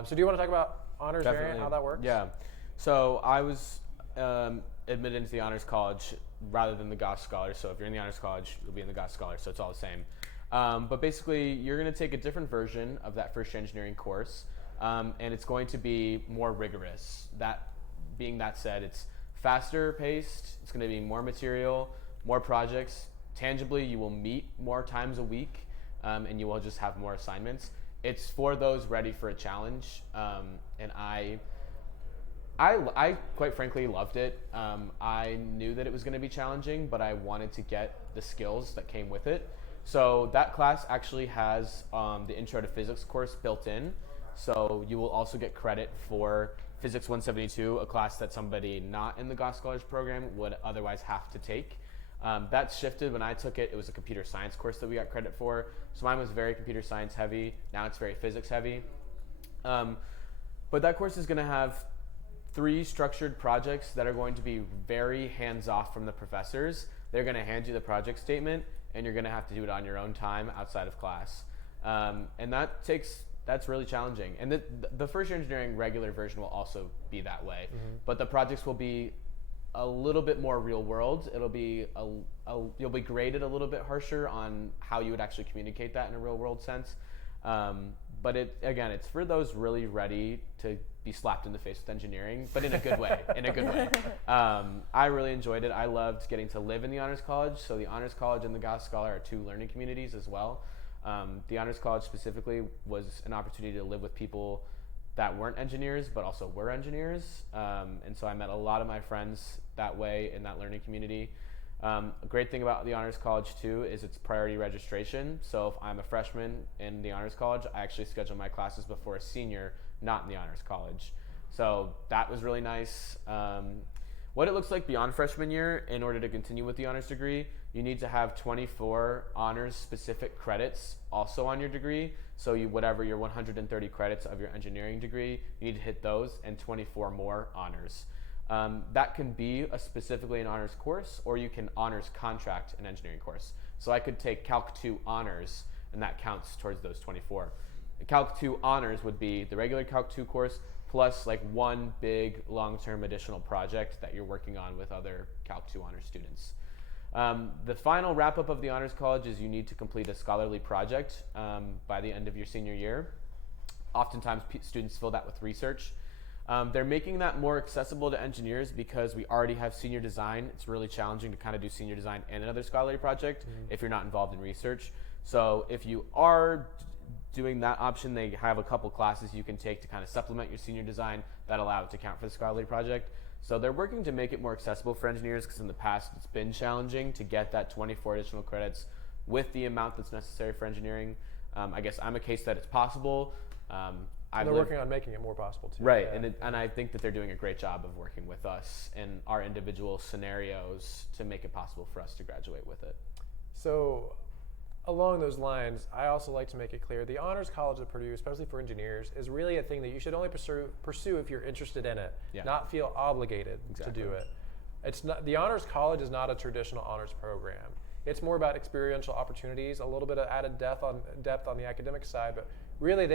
So do you want to talk about honors variant, how that works? Yeah. So I was admitted into the honors college rather than the Goss Scholars. So if you're in the honors college, you'll be in the Goss Scholars. So it's all the same. But basically, you're going to take a different version of that first year engineering course, and it's going to be more rigorous. That being that said, it's faster paced, it's going to be more material, more projects. Tangibly, you will meet more times a week, and you will just have more assignments. It's for those ready for a challenge, and I quite frankly loved it. I knew that it was going to be challenging, but I wanted to get the skills that came with it. So that class actually has the Intro to Physics course built in, so you will also get credit for Physics 172, a class that somebody not in the Goss Scholars program would otherwise have to take. That shifted when I took it. It was a computer science course that we got credit for. So mine was very computer science heavy. Now it's very physics heavy. But that course is going to have 3 structured projects that are going to be very hands-off from the professors. They're going to hand you the project statement, and you're going to have to do it on your own time outside of class. And that's really challenging. And the first year engineering regular version will also be that way. Mm-hmm. But the projects will be a little bit more real world. It'll be you'll be graded a little bit harsher on how you would actually communicate that in a real world sense. But it's for those really ready to be slapped in the face with engineering, but in a good way. I really enjoyed it. I loved getting to live in the Honors College. So the Honors College and the Goss Scholar are 2 learning communities as well. The Honors College specifically was an opportunity to live with people that weren't engineers, but also were engineers. And so I met a lot of my friends that way in that learning community. A great thing about the Honors College too is it's priority registration. So if I'm a freshman in the Honors College, I actually schedule my classes before a senior not in the Honors College. So that was really nice. What it looks like beyond freshman year, in order to continue with the honors degree, you need to have 24 honors specific credits also on your degree. So whatever your 130 credits of your engineering degree, you need to hit those and 24 more honors. That can be specifically an honors course, or you can honors contract an engineering course. So I could take Calc 2 honors, and that counts towards those 24. The Calc 2 honors would be the regular Calc 2 course plus like one big long-term additional project that you're working on with other Calc 2 honors students. The final wrap-up of the Honors College is you need to complete a scholarly project by the end of your senior year. Oftentimes students fill that with research. They're making that more accessible to engineers because we already have senior design. It's really challenging to kind of do senior design and another scholarly project if you're not involved in research. So if you are doing that option, they have a couple classes you can take to kind of supplement your senior design that allow it to count for the scholarly project. So they're working to make it more accessible for engineers because in the past it's been challenging to get that 24 additional credits with the amount that's necessary for engineering. I guess I'm a case that it's possible. They're working on making it more possible too. Right, yeah. and I think that they're doing a great job of working with us in our individual scenarios to make it possible for us to graduate with it. So along those lines, I also like to make it clear the Honors College at Purdue, especially for engineers, is really a thing that you should only pursue if you're interested in it, not feel obligated to do it. It's not, the Honors College is not a traditional honors program. It's more about experiential opportunities, a little bit of added depth on the academic side, but really,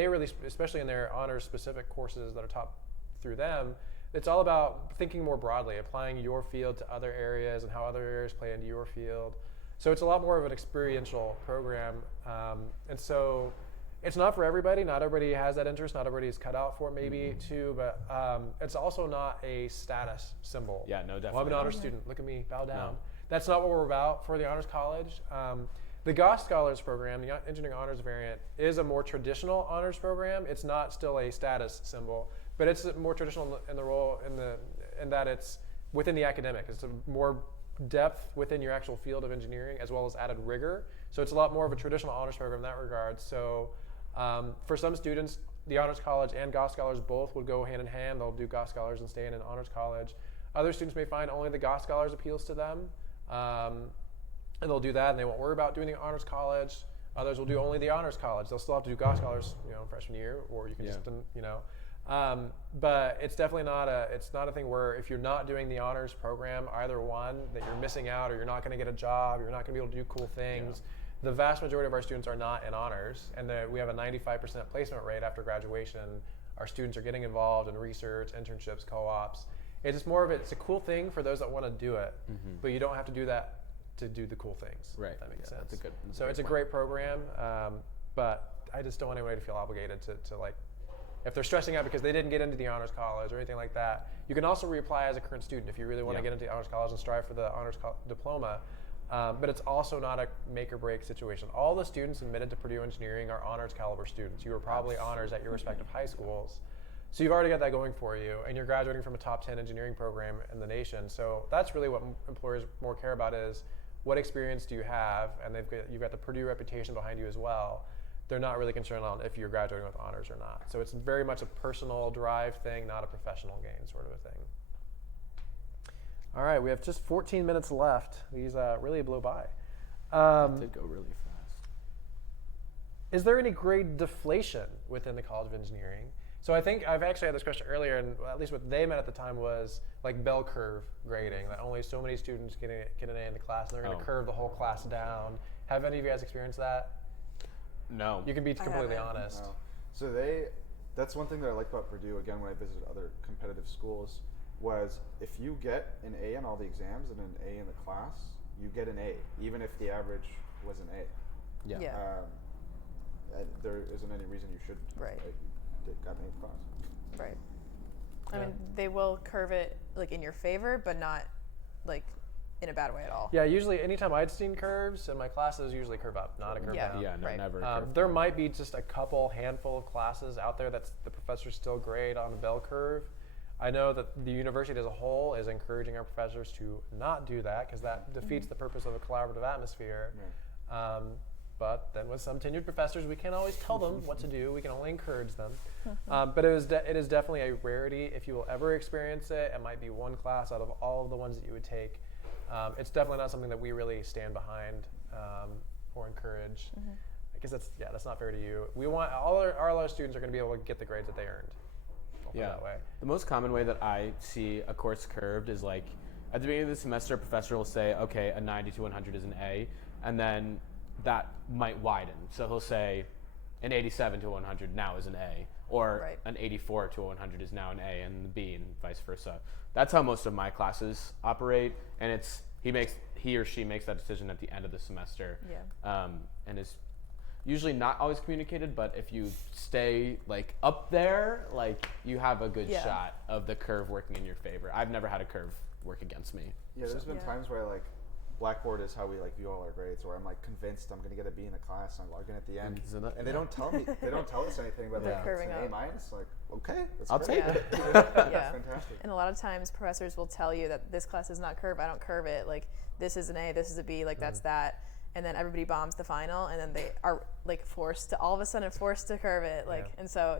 especially in their honors-specific courses that are taught through them, it's all about thinking more broadly, applying your field to other areas and how other areas play into your field. So it's a lot more of an experiential program. And so it's not for everybody. Not everybody has that interest. Not everybody is cut out for it maybe too, but it's also not a status symbol. Yeah, no, definitely. Well, I'm an honors student. Look at me, bow down. No. That's not what we're about for the Honors College. The Goss Scholars program, the Engineering Honors variant, is a more traditional honors program. It's not still a status symbol, but it's more traditional in the role in that it's within the academic. It's a more depth within your actual field of engineering, as well as added rigor. So it's a lot more of a traditional honors program in that regard. So for some students, the Honors College and Goss Scholars both would go hand in hand. They'll do Goss Scholars and stay in an Honors College. Other students may find only the Goss Scholars appeals to them, and they'll do that, and they won't worry about doing the Honors College. Others will do only the Honors College. They'll still have to do Goss Scholars, freshman year, or you can just, but it's definitely not a thing where if you're not doing the honors program, either one, that you're missing out, or you're not going to get a job, you're not going to be able to do cool things. Yeah. The vast majority of our students are not in honors, and we have a 95% placement rate after graduation. Our students are getting involved in research, internships, co-ops. It's just it's a cool thing for those that want to do it, but you don't have to do that to do the cool things. Right. If that makes sense. That's it's a great program, but I just don't want anybody to feel obligated to like, if they're stressing out because they didn't get into the honors college or anything like that. You can also reapply as a current student if you really want to get into the honors college and strive for the honors diploma. But it's also not a make or break situation. All the students admitted to Purdue Engineering are honors caliber students. You were probably honors at your respective high schools. So you've already got that going for you, and you're graduating from a top 10 engineering program in the nation. So that's really what employers more care about is, what experience do you have? And you've got the Purdue reputation behind you as well. They're not really concerned on if you're graduating with honors or not. So it's very much a personal drive thing, not a professional gain sort of a thing. All right, we have just 14 minutes left. These really blew by. It did go really fast. Is there any grade deflation within the College of Engineering? So I think I've actually had this question earlier, and at least what they meant at the time was like bell curve grading, that only so many students get an A in the class, and they're going to curve the whole class down. Have any of you guys experienced that? No. You can be completely honest. No. So that's one thing that I like about Purdue, again, when I visited other competitive schools, was if you get an A in all the exams and an A in the class, you get an A, even if the average was an A. Yeah. And there isn't any reason you shouldn't. Right. Got an A in class. Right. Yeah. I mean, they will curve it like in your favor, but not like in a bad way at all. Yeah, usually anytime I'd seen curves in my classes, usually curve up, not a curve down. Yeah, no, Right. never. There might be just a handful of classes out there that's the professors still grade on a bell curve. I know that the university as a whole is encouraging our professors to not do that because that defeats the purpose of a collaborative atmosphere. Yeah. But then with some tenured professors, we can't always tell them what to do. We can only encourage them. But it is definitely a rarity. If you will ever experience it, it might be one class out of all of the ones that you would take. It's definitely not something that we really stand behind or encourage. I guess that's not fair to you. We want all our students are going to be able to get the grades that they earned. That way. The most common way that I see a course curved is like at the beginning of the semester, a professor will say, okay, a 90 to 100 is an A, and then that might widen. So he'll say an 87 to 100 now is an A, or an 84 to 100 is now an A and the B, and vice versa. That's how most of my classes operate, and he or she makes that decision at the end of the semester. And is usually not always communicated, but if you stay like up there, like you have a good shot of the curve working in your favor. I've never had a curve work against me. Yeah, there's been times where like Blackboard is how we like view all our grades, where I'm like convinced I'm going to get a B in the class, and I log in at the end, and they don't tell me, they don't tell us anything about like it's an A minus. Like, okay, I'll take it. That's fantastic. And a lot of times professors will tell you that this class is not curved. I don't curve it. Like this is an A, this is a B. Like that's that. And then everybody bombs the final, and then they are like forced to curve it. Like, and so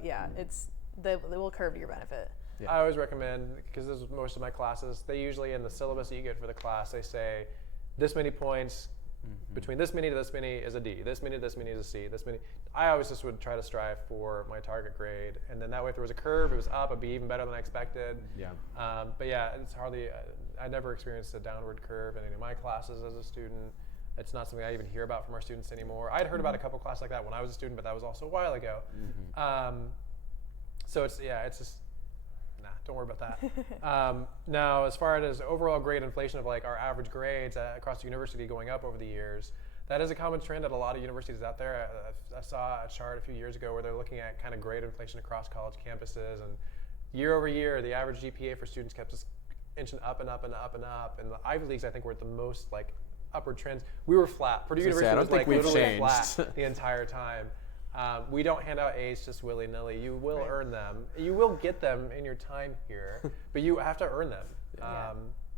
they will curve to your benefit. Yeah. I always recommend, because this is most of my classes, they usually in the syllabus that you get for the class, they say this many points between this many to this many is a D, this many to this many is a C, this many. I always just would try to strive for my target grade, and then that way if there was a curve, it was up, it'd be even better than I expected. But yeah, it's hardly, I never experienced a downward curve in any of my classes as a student. It's not something I even hear about from our students anymore. I'd heard about a couple classes like that when I was a student, but that was also a while ago. So it's just, don't worry about that. Now, as far as overall grade inflation of like our average grades across the university going up over the years, that is a common trend at a lot of universities out there. I saw a chart a few years ago where they're looking at kind of grade inflation across college campuses, and year over year, the average GPA for students kept just inching up and up and up and up. And the Ivy Leagues, I think, were the most like upward trends. We were flat. Purdue University was like literally flat the entire time. We don't hand out A's just willy-nilly. You will earn them. You will get them in your time here, but you have to earn them.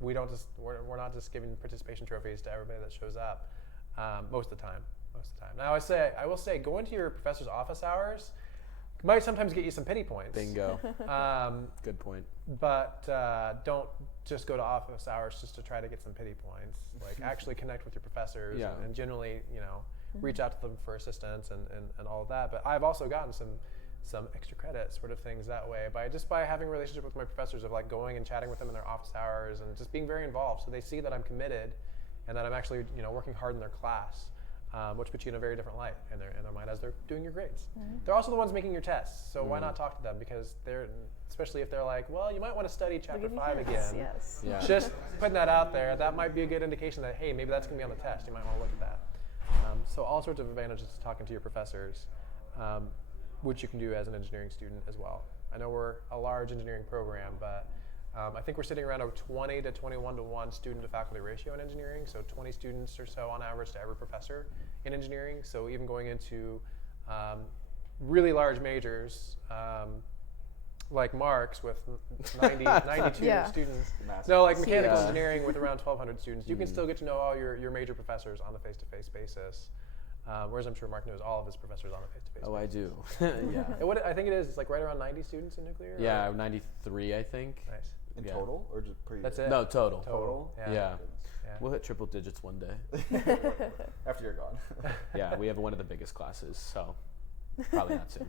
We're not just giving participation trophies to everybody that shows up most of the time. most of the time. Now I will say going to your professor's office hours might sometimes get you some pity points. Bingo. Good point. But don't just go to office hours just to try to get some pity points. Like actually connect with your professors and generally, reach out to them for assistance and all of that. But I've also gotten some extra credit sort of things that way by having a relationship with my professors of like going and chatting with them in their office hours and just being very involved. So they see that I'm committed and that I'm actually, working hard in their class. Which puts you in a very different light in their mind as they're doing your grades. They're also the ones making your tests, so why not talk to them? Because especially if they're like, well, you might want to study chapter 5 again. Yes. Yeah. Just putting that out there, that might be a good indication that, hey, maybe that's going to be on the test. You might want to look at that. So all sorts of advantages to talking to your professors, which you can do as an engineering student as well. I know we're a large engineering program, but I think we're sitting around a 20 to 21 to 1 student to faculty ratio in engineering, so 20 students or so on average to every professor in engineering. So even going into really large majors like Mark's with 92 students. No, like mechanical engineering with around 1,200 students. You can still get to know all your major professors on the face-to-face basis. Whereas I'm sure Mark knows all of his professors on a face-to-face basis. I do. Yeah. What I think it is, it's like right around 90 students in nuclear? Yeah, 93, I think. Nice. In total, or just per year? That's it? No, total. Total? Yeah. We'll hit triple digits one day. After you're gone. Yeah, we have one of the biggest classes, so probably not soon.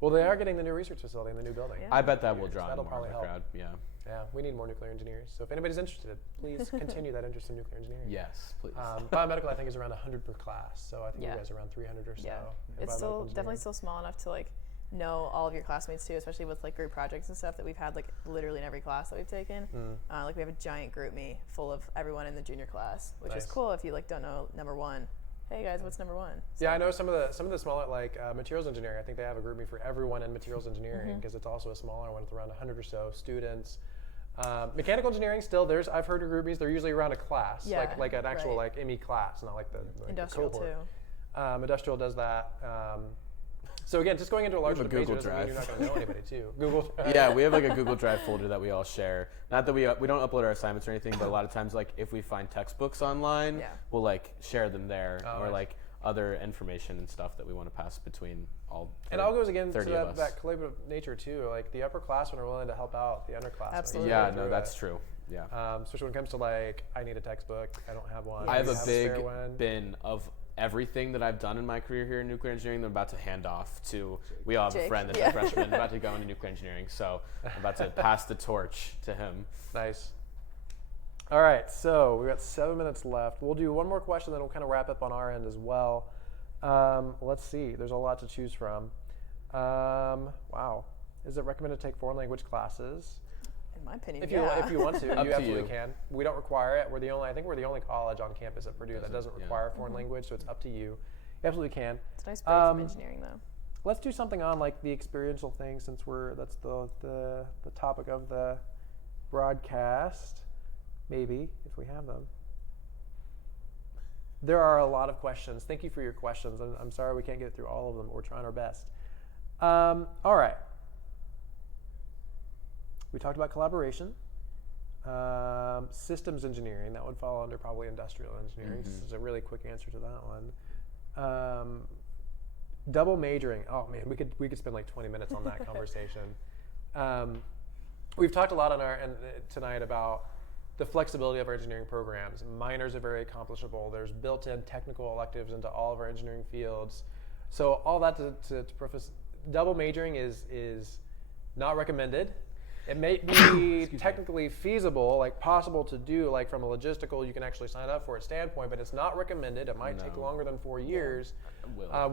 Well, they are getting the new research facility in the new building. Yeah. I bet that will draw That'll more probably of the help. crowd. Yeah. Yeah, we need more nuclear engineers. So if anybody's interested, please continue that interest in nuclear engineering. Yes, please. Biomedical, I think, is around 100 per class. So I think you Yeah. guys are around 300 or so. Yeah. in It's biomedical still engineering. definitely still small enough to like know all of your classmates too, especially with like group projects and stuff that we've had like literally in every class that we've taken. Like we have a giant group me full of everyone in the junior class, which is Nice. cool if you like don't know number one. Hey guys, what's number one? Yeah, I know some of the smaller like materials engineering. I think they have a group me for everyone in materials engineering because it's also a smaller one. It's around 100 or so students. Mechanical engineering still I've heard of group me's. They're usually around a class, Yeah, like an actual right. like ME class, not like the Industrial cohort. too. Industrial does that. So again, just going into a larger have a major Google doesn't mean you're not Drive. going to know anybody too. Google Drive. Yeah, we have like a Google Drive folder that we all share. Not that we don't upload our assignments or anything, but a lot of times like if we find textbooks online, we'll like share them there or nice. like other information and stuff that we want to pass between all. And all goes again to 30 of us. that collaborative nature too. Like the upperclassmen are willing to help out the underclassmen. Absolutely. Yeah, no, that's true. Yeah. Especially when it comes to like, I need a textbook. I don't have one. I have Do a you big spare one? bin of everything that I've done in my career here in nuclear engineering that I'm about to hand off to, we all have a Jake. friend that's a freshman about to go into nuclear engineering, so I'm about to pass the torch to him. Nice. All right, so we've got 7 minutes left. We'll do one more question, then we'll kind of wrap up on our end as well. Let's see. There's a lot to choose from. Wow. Is it recommended to take foreign language classes? In my opinion, If you want to, Up you to absolutely you. can. We don't require it. I think we're the only college on campus at Purdue that doesn't yeah. require foreign language, so it's up to you. You absolutely can. It's a nice break from engineering though. Let's do something on like the experiential thing since that's the topic of the broadcast. Maybe if we have them. There are a lot of questions. Thank you for your questions. I'm sorry we can't get through all of them. We're trying our best. All right. We talked about collaboration. Systems engineering, that would fall under probably industrial engineering. This is a really quick answer to that one. Double majoring. Oh man, we could spend like 20 minutes on that conversation. We've talked a lot on tonight about the flexibility of our engineering programs. Minors are very accomplishable. There's built-in technical electives into all of our engineering fields. So all that to preface, double majoring is not recommended. It may be technically feasible, like possible to do, like from a logistical, you can actually sign up for it standpoint, but it's not recommended. It might take longer than 4 years,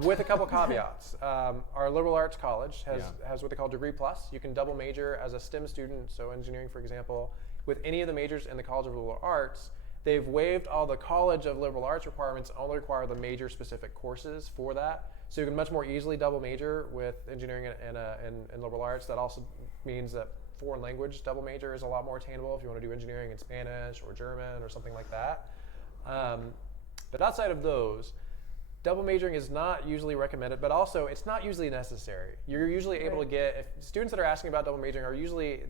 with a couple caveats. Our liberal arts college has what they call Degree Plus. You can double major as a STEM student, so engineering, for example, with any of the majors in the College of Liberal Arts. They've waived all the College of Liberal Arts requirements, only require the major-specific courses for that. So you can much more easily double major with engineering and liberal arts. That also means that foreign language double major is a lot more attainable if you want to do engineering in Spanish or German or something like that. But outside of those, double majoring is not usually recommended, but also it's not usually necessary. You're usually able to get, if students that are asking about double majoring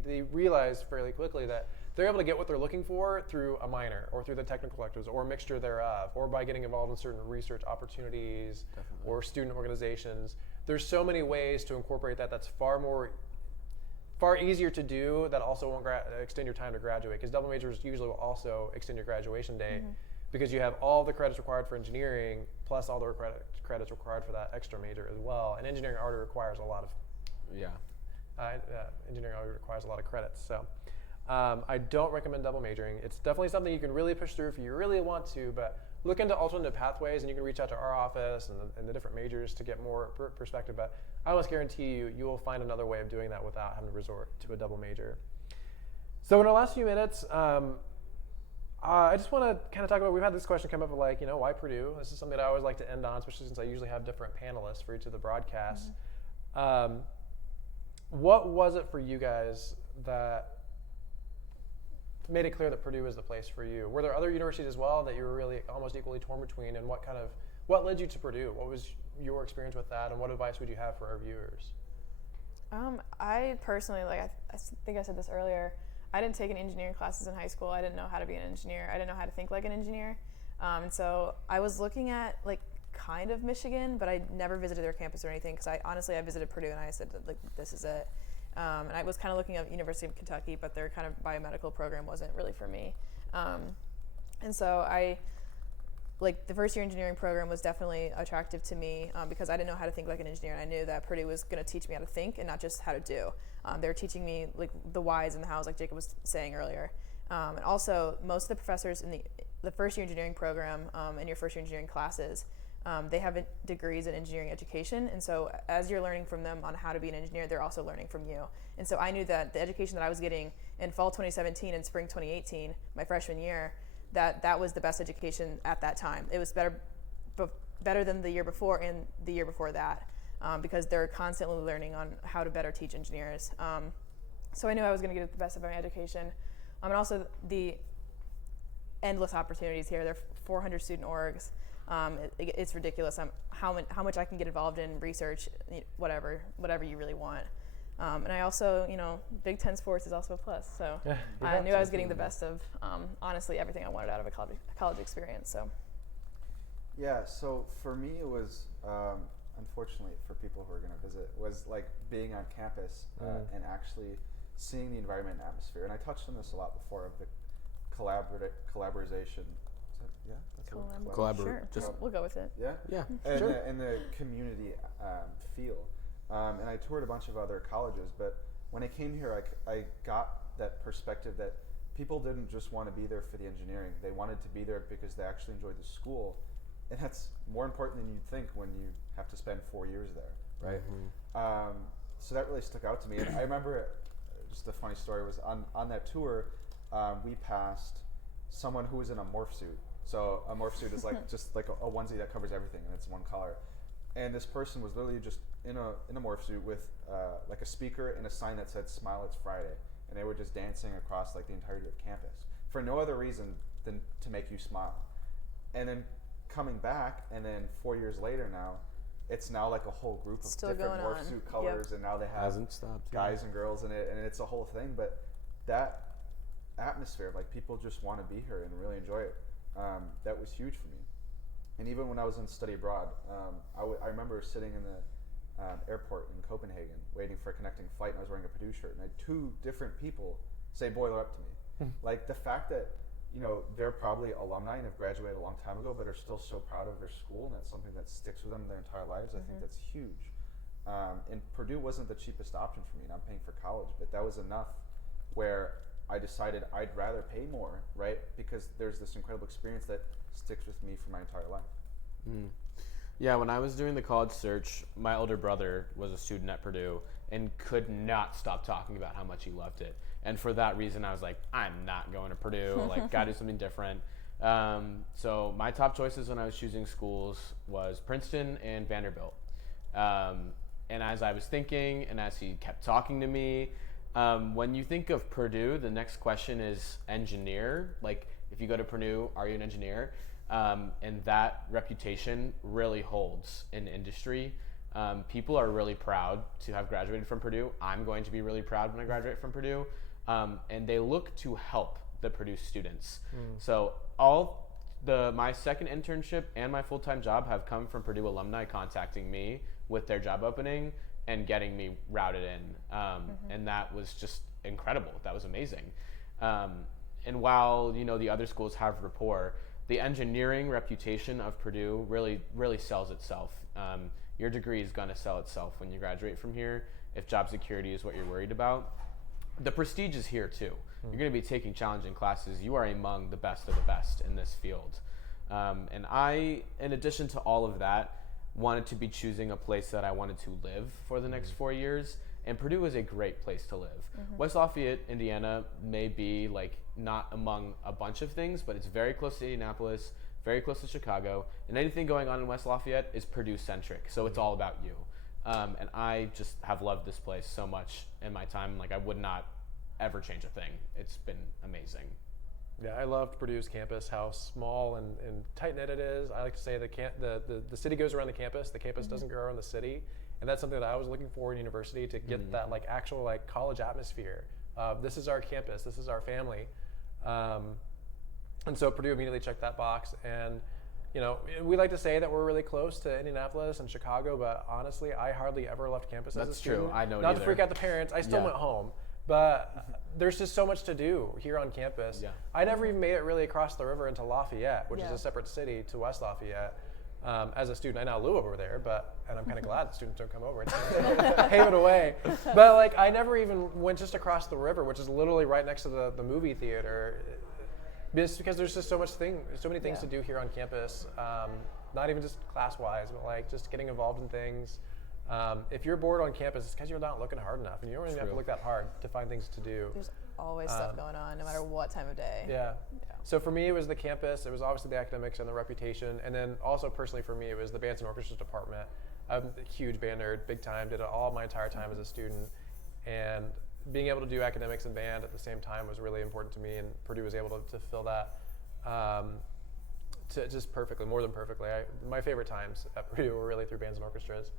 they realize fairly quickly that they're able to get what they're looking for through a minor or through the technical electives or a mixture thereof, or by getting involved in certain research opportunities or student organizations. There's so many ways to incorporate that that's far easier to do, that also won't extend your time to graduate, because double majors usually will also extend your graduation date, because you have all the credits required for engineering plus all the credits required for that extra major as well. And engineering already requires a lot of credits. So I don't recommend double majoring. It's definitely something you can really push through if you really want to, but look into alternative pathways, and you can reach out to our office and the different majors to get more perspective. But I almost guarantee you will find another way of doing that without having to resort to a double major. So in our last few minutes, I just want to kind of talk about, we've had this question come up of like, why Purdue? This is something that I always like to end on, especially since I usually have different panelists for each of the broadcasts. What was it for you guys that made it clear that Purdue is the place for you? Were there other universities as well that you were really almost equally torn between, and what led you to Purdue? What was your experience with that, and what advice would you have for our viewers? I personally, I think I said this earlier, I didn't take any engineering classes in high school. I didn't know how to be an engineer. I didn't know how to think like an engineer. And so I was looking at kind of Michigan, but I never visited their campus or anything, because I visited Purdue and I said this is it. And I was kind of looking at University of Kentucky, but their kind of biomedical program wasn't really for me. And so the first year engineering program was definitely attractive to me, because I didn't know how to think like an engineer, and I knew that Purdue was going to teach me how to think and not just how to do. They were teaching me the whys and the hows, like Jacob was saying earlier. And also, most of the professors in the first year engineering program and your first year engineering classes, they have degrees in engineering education, and so as you're learning from them on how to be an engineer, they're also learning from you. And so I knew that the education that I was getting in fall 2017 and spring 2018, my freshman year, that was the best education at that time. It was better than the year before and the year before that, because they're constantly learning on how to better teach engineers. So I knew I was going to get the best of my education, and also the endless opportunities here. There are 400 student orgs. It's ridiculous how much I can get involved in research, whatever you really want. And I also, Big Ten sports is also a plus. So I knew I was getting the best of, honestly, everything I wanted out of a college experience. So. Yeah. So for me, it was, unfortunately for people who are going to visit, was like being on campus and actually seeing the environment and atmosphere. And I touched on this a lot before, of the collaboration. Yeah, Sure. We'll go with it. Yeah, yeah, and, sure. And the community feel. And I toured a bunch of other colleges, but when I came here, I got that perspective that people didn't just want to be there for the engineering. They wanted to be there because they actually enjoyed the school, and that's more important than you'd think when you have to spend 4 years there, right? Mm-hmm. So that really stuck out to me. And I remember, just a funny story was on that tour, we passed someone who was in a morph suit. So a morph suit is just like a onesie that covers everything, and it's one color. And this person was literally just in a morph suit with like a speaker and a sign that said "Smile, it's Friday," and they were just dancing across like the entirety of campus for no other reason than to make you smile. And then coming back, and then 4 years later now, it's now like a whole group of different morph suit colors, and now they have guys and girls in it, and it's a whole thing. But that atmosphere, like people just want to be here and really enjoy it. That was huge for me. And even when I was in study abroad, I remember sitting in the airport in Copenhagen waiting for a connecting flight, and I was wearing a Purdue shirt, and I had 2 different people say boiler up to me. Like the fact that, they're probably alumni and have graduated a long time ago, but are still so proud of their school, and that's something that sticks with them their entire lives. I think that's huge. And Purdue wasn't the cheapest option for me, and I'm paying for college, but that was enough where I decided I'd rather pay more, right? Because there's this incredible experience that sticks with me for my entire life. Yeah, when I was doing the college search, my older brother was a student at Purdue and could not stop talking about how much he loved it. And for that reason, I was like, I'm not going to Purdue. Gotta do something different. So my top choices when I was choosing schools was Princeton and Vanderbilt. And as I was thinking, and as he kept talking to me, when you think of Purdue, the next question is engineer. Like, if you go to Purdue, are you an engineer? And that reputation really holds in industry. People are really proud to have graduated from Purdue. I'm going to be really proud when I graduate from Purdue. and they look to help the Purdue students. Mm. So my second internship and my full-time job have come from Purdue alumni contacting me with their job opening and getting me routed in, and that was just incredible. That was amazing. And while the other schools have rapport, the engineering reputation of Purdue really sells itself. Your degree is going to sell itself when you graduate from here. If job security is what you're worried about, the prestige is here too. You're going to be taking challenging classes. You are among the best of the best in this field. And I, in addition to all of that, wanted to be choosing a place that I wanted to live for the next 4 years. And Purdue is a great place to live. West Lafayette, Indiana may be not among a bunch of things, but it's very close to Indianapolis, very close to Chicago, and anything going on in West Lafayette is Purdue centric. So it's all about you. And I just have loved this place so much in my time. I would not ever change a thing. It's been amazing. Yeah, I loved Purdue's campus, how small and tight-knit it is. I like to say the city goes around the campus doesn't go around the city. And that's something that I was looking for in university, to get that actual college atmosphere. This is our campus, this is our family. And so Purdue immediately checked that box. And we like to say that we're really close to Indianapolis and Chicago, but honestly, I hardly ever left campus as a student. That's true. I know. Not to freak out the parents. I still went home, but there's just so much to do here on campus. Yeah. I never even made it really across the river into Lafayette, which is a separate city to West Lafayette. As a student, I now live over there, and I'm kind of glad the students don't come over. It's pave it away. But I never even went just across the river, which is literally right next to the movie theater. Just because there's just so many things to do here on campus, not even just class-wise, but just getting involved in things. If you're bored on campus, it's because you're not looking hard enough, and you don't even have to look that hard to find things to do. There's always stuff going on, no matter what time of day. Yeah. So for me, it was the campus. It was obviously the academics and the reputation, and then also personally for me, it was the bands and orchestras department. I'm a huge band nerd, big time. Did it all my entire time as a student, and being able to do academics and band at the same time was really important to me. And Purdue was able to fill that just perfectly, more than perfectly. My favorite times at Purdue were really through bands and orchestras.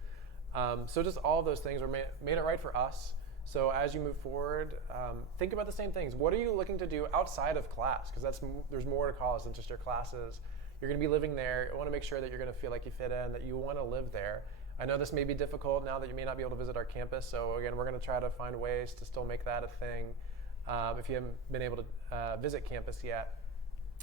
So just all of those things were made it right for us. So as you move forward, think about the same things. What are you looking to do outside of class? Because there's more to college than just your classes. You're going to be living there. You want to make sure that you're going to feel like you fit in, that you want to live there. I know this may be difficult now that you may not be able to visit our campus. So again, we're going to try to find ways to still make that a thing if you haven't been able to visit campus yet.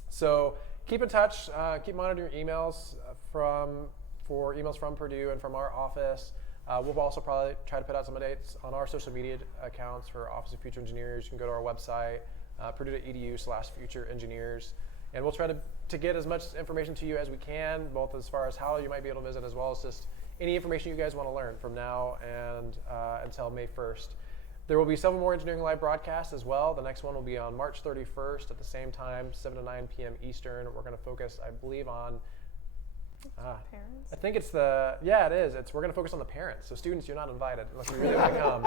So keep in touch. Keep monitoring your emails for emails from Purdue and from our office. We'll also probably try to put out some updates on our social media accounts for Office of Future Engineers. You can go to our website, purdue.edu/future engineers. And we'll try to get as much information to you as we can, both as far as how you might be able to visit, as well as just any information you guys want to learn from now and until May 1st. There will be several more Engineering Live broadcasts as well. The next one will be on March 31st at the same time, 7 to 9 p.m. Eastern. We're going to focus, I believe, on Parents? I think it's it is. We're going to focus on the parents. So students, you're not invited unless you really want to come.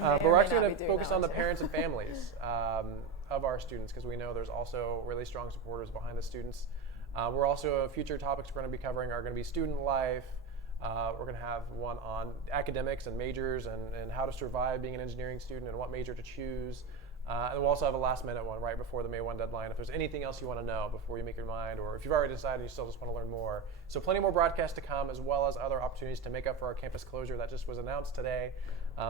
But we're actually going to focus on the parents and families of our students, because we know there's also really strong supporters behind the students. We're also, future topics we're going to be covering are going to be student life. We're going to have one on academics and majors and how to survive being an engineering student and what major to choose. And we'll also have a last minute one right before the May 1 deadline if there's anything else you want to know before you make your mind, or if you've already decided and you still just want to learn more. So plenty more broadcasts to come, as well as other opportunities to make up for our campus closure that just was announced today.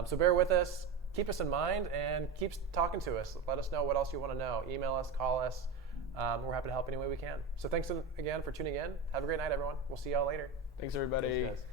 So bear with us, keep us in mind, and keep talking to us. Let us know what else you want to know. Email us, call us. We're happy to help any way we can. So thanks again for tuning in. Have a great night, everyone. We'll see y'all later. Thanks, everybody. Thanks, guys.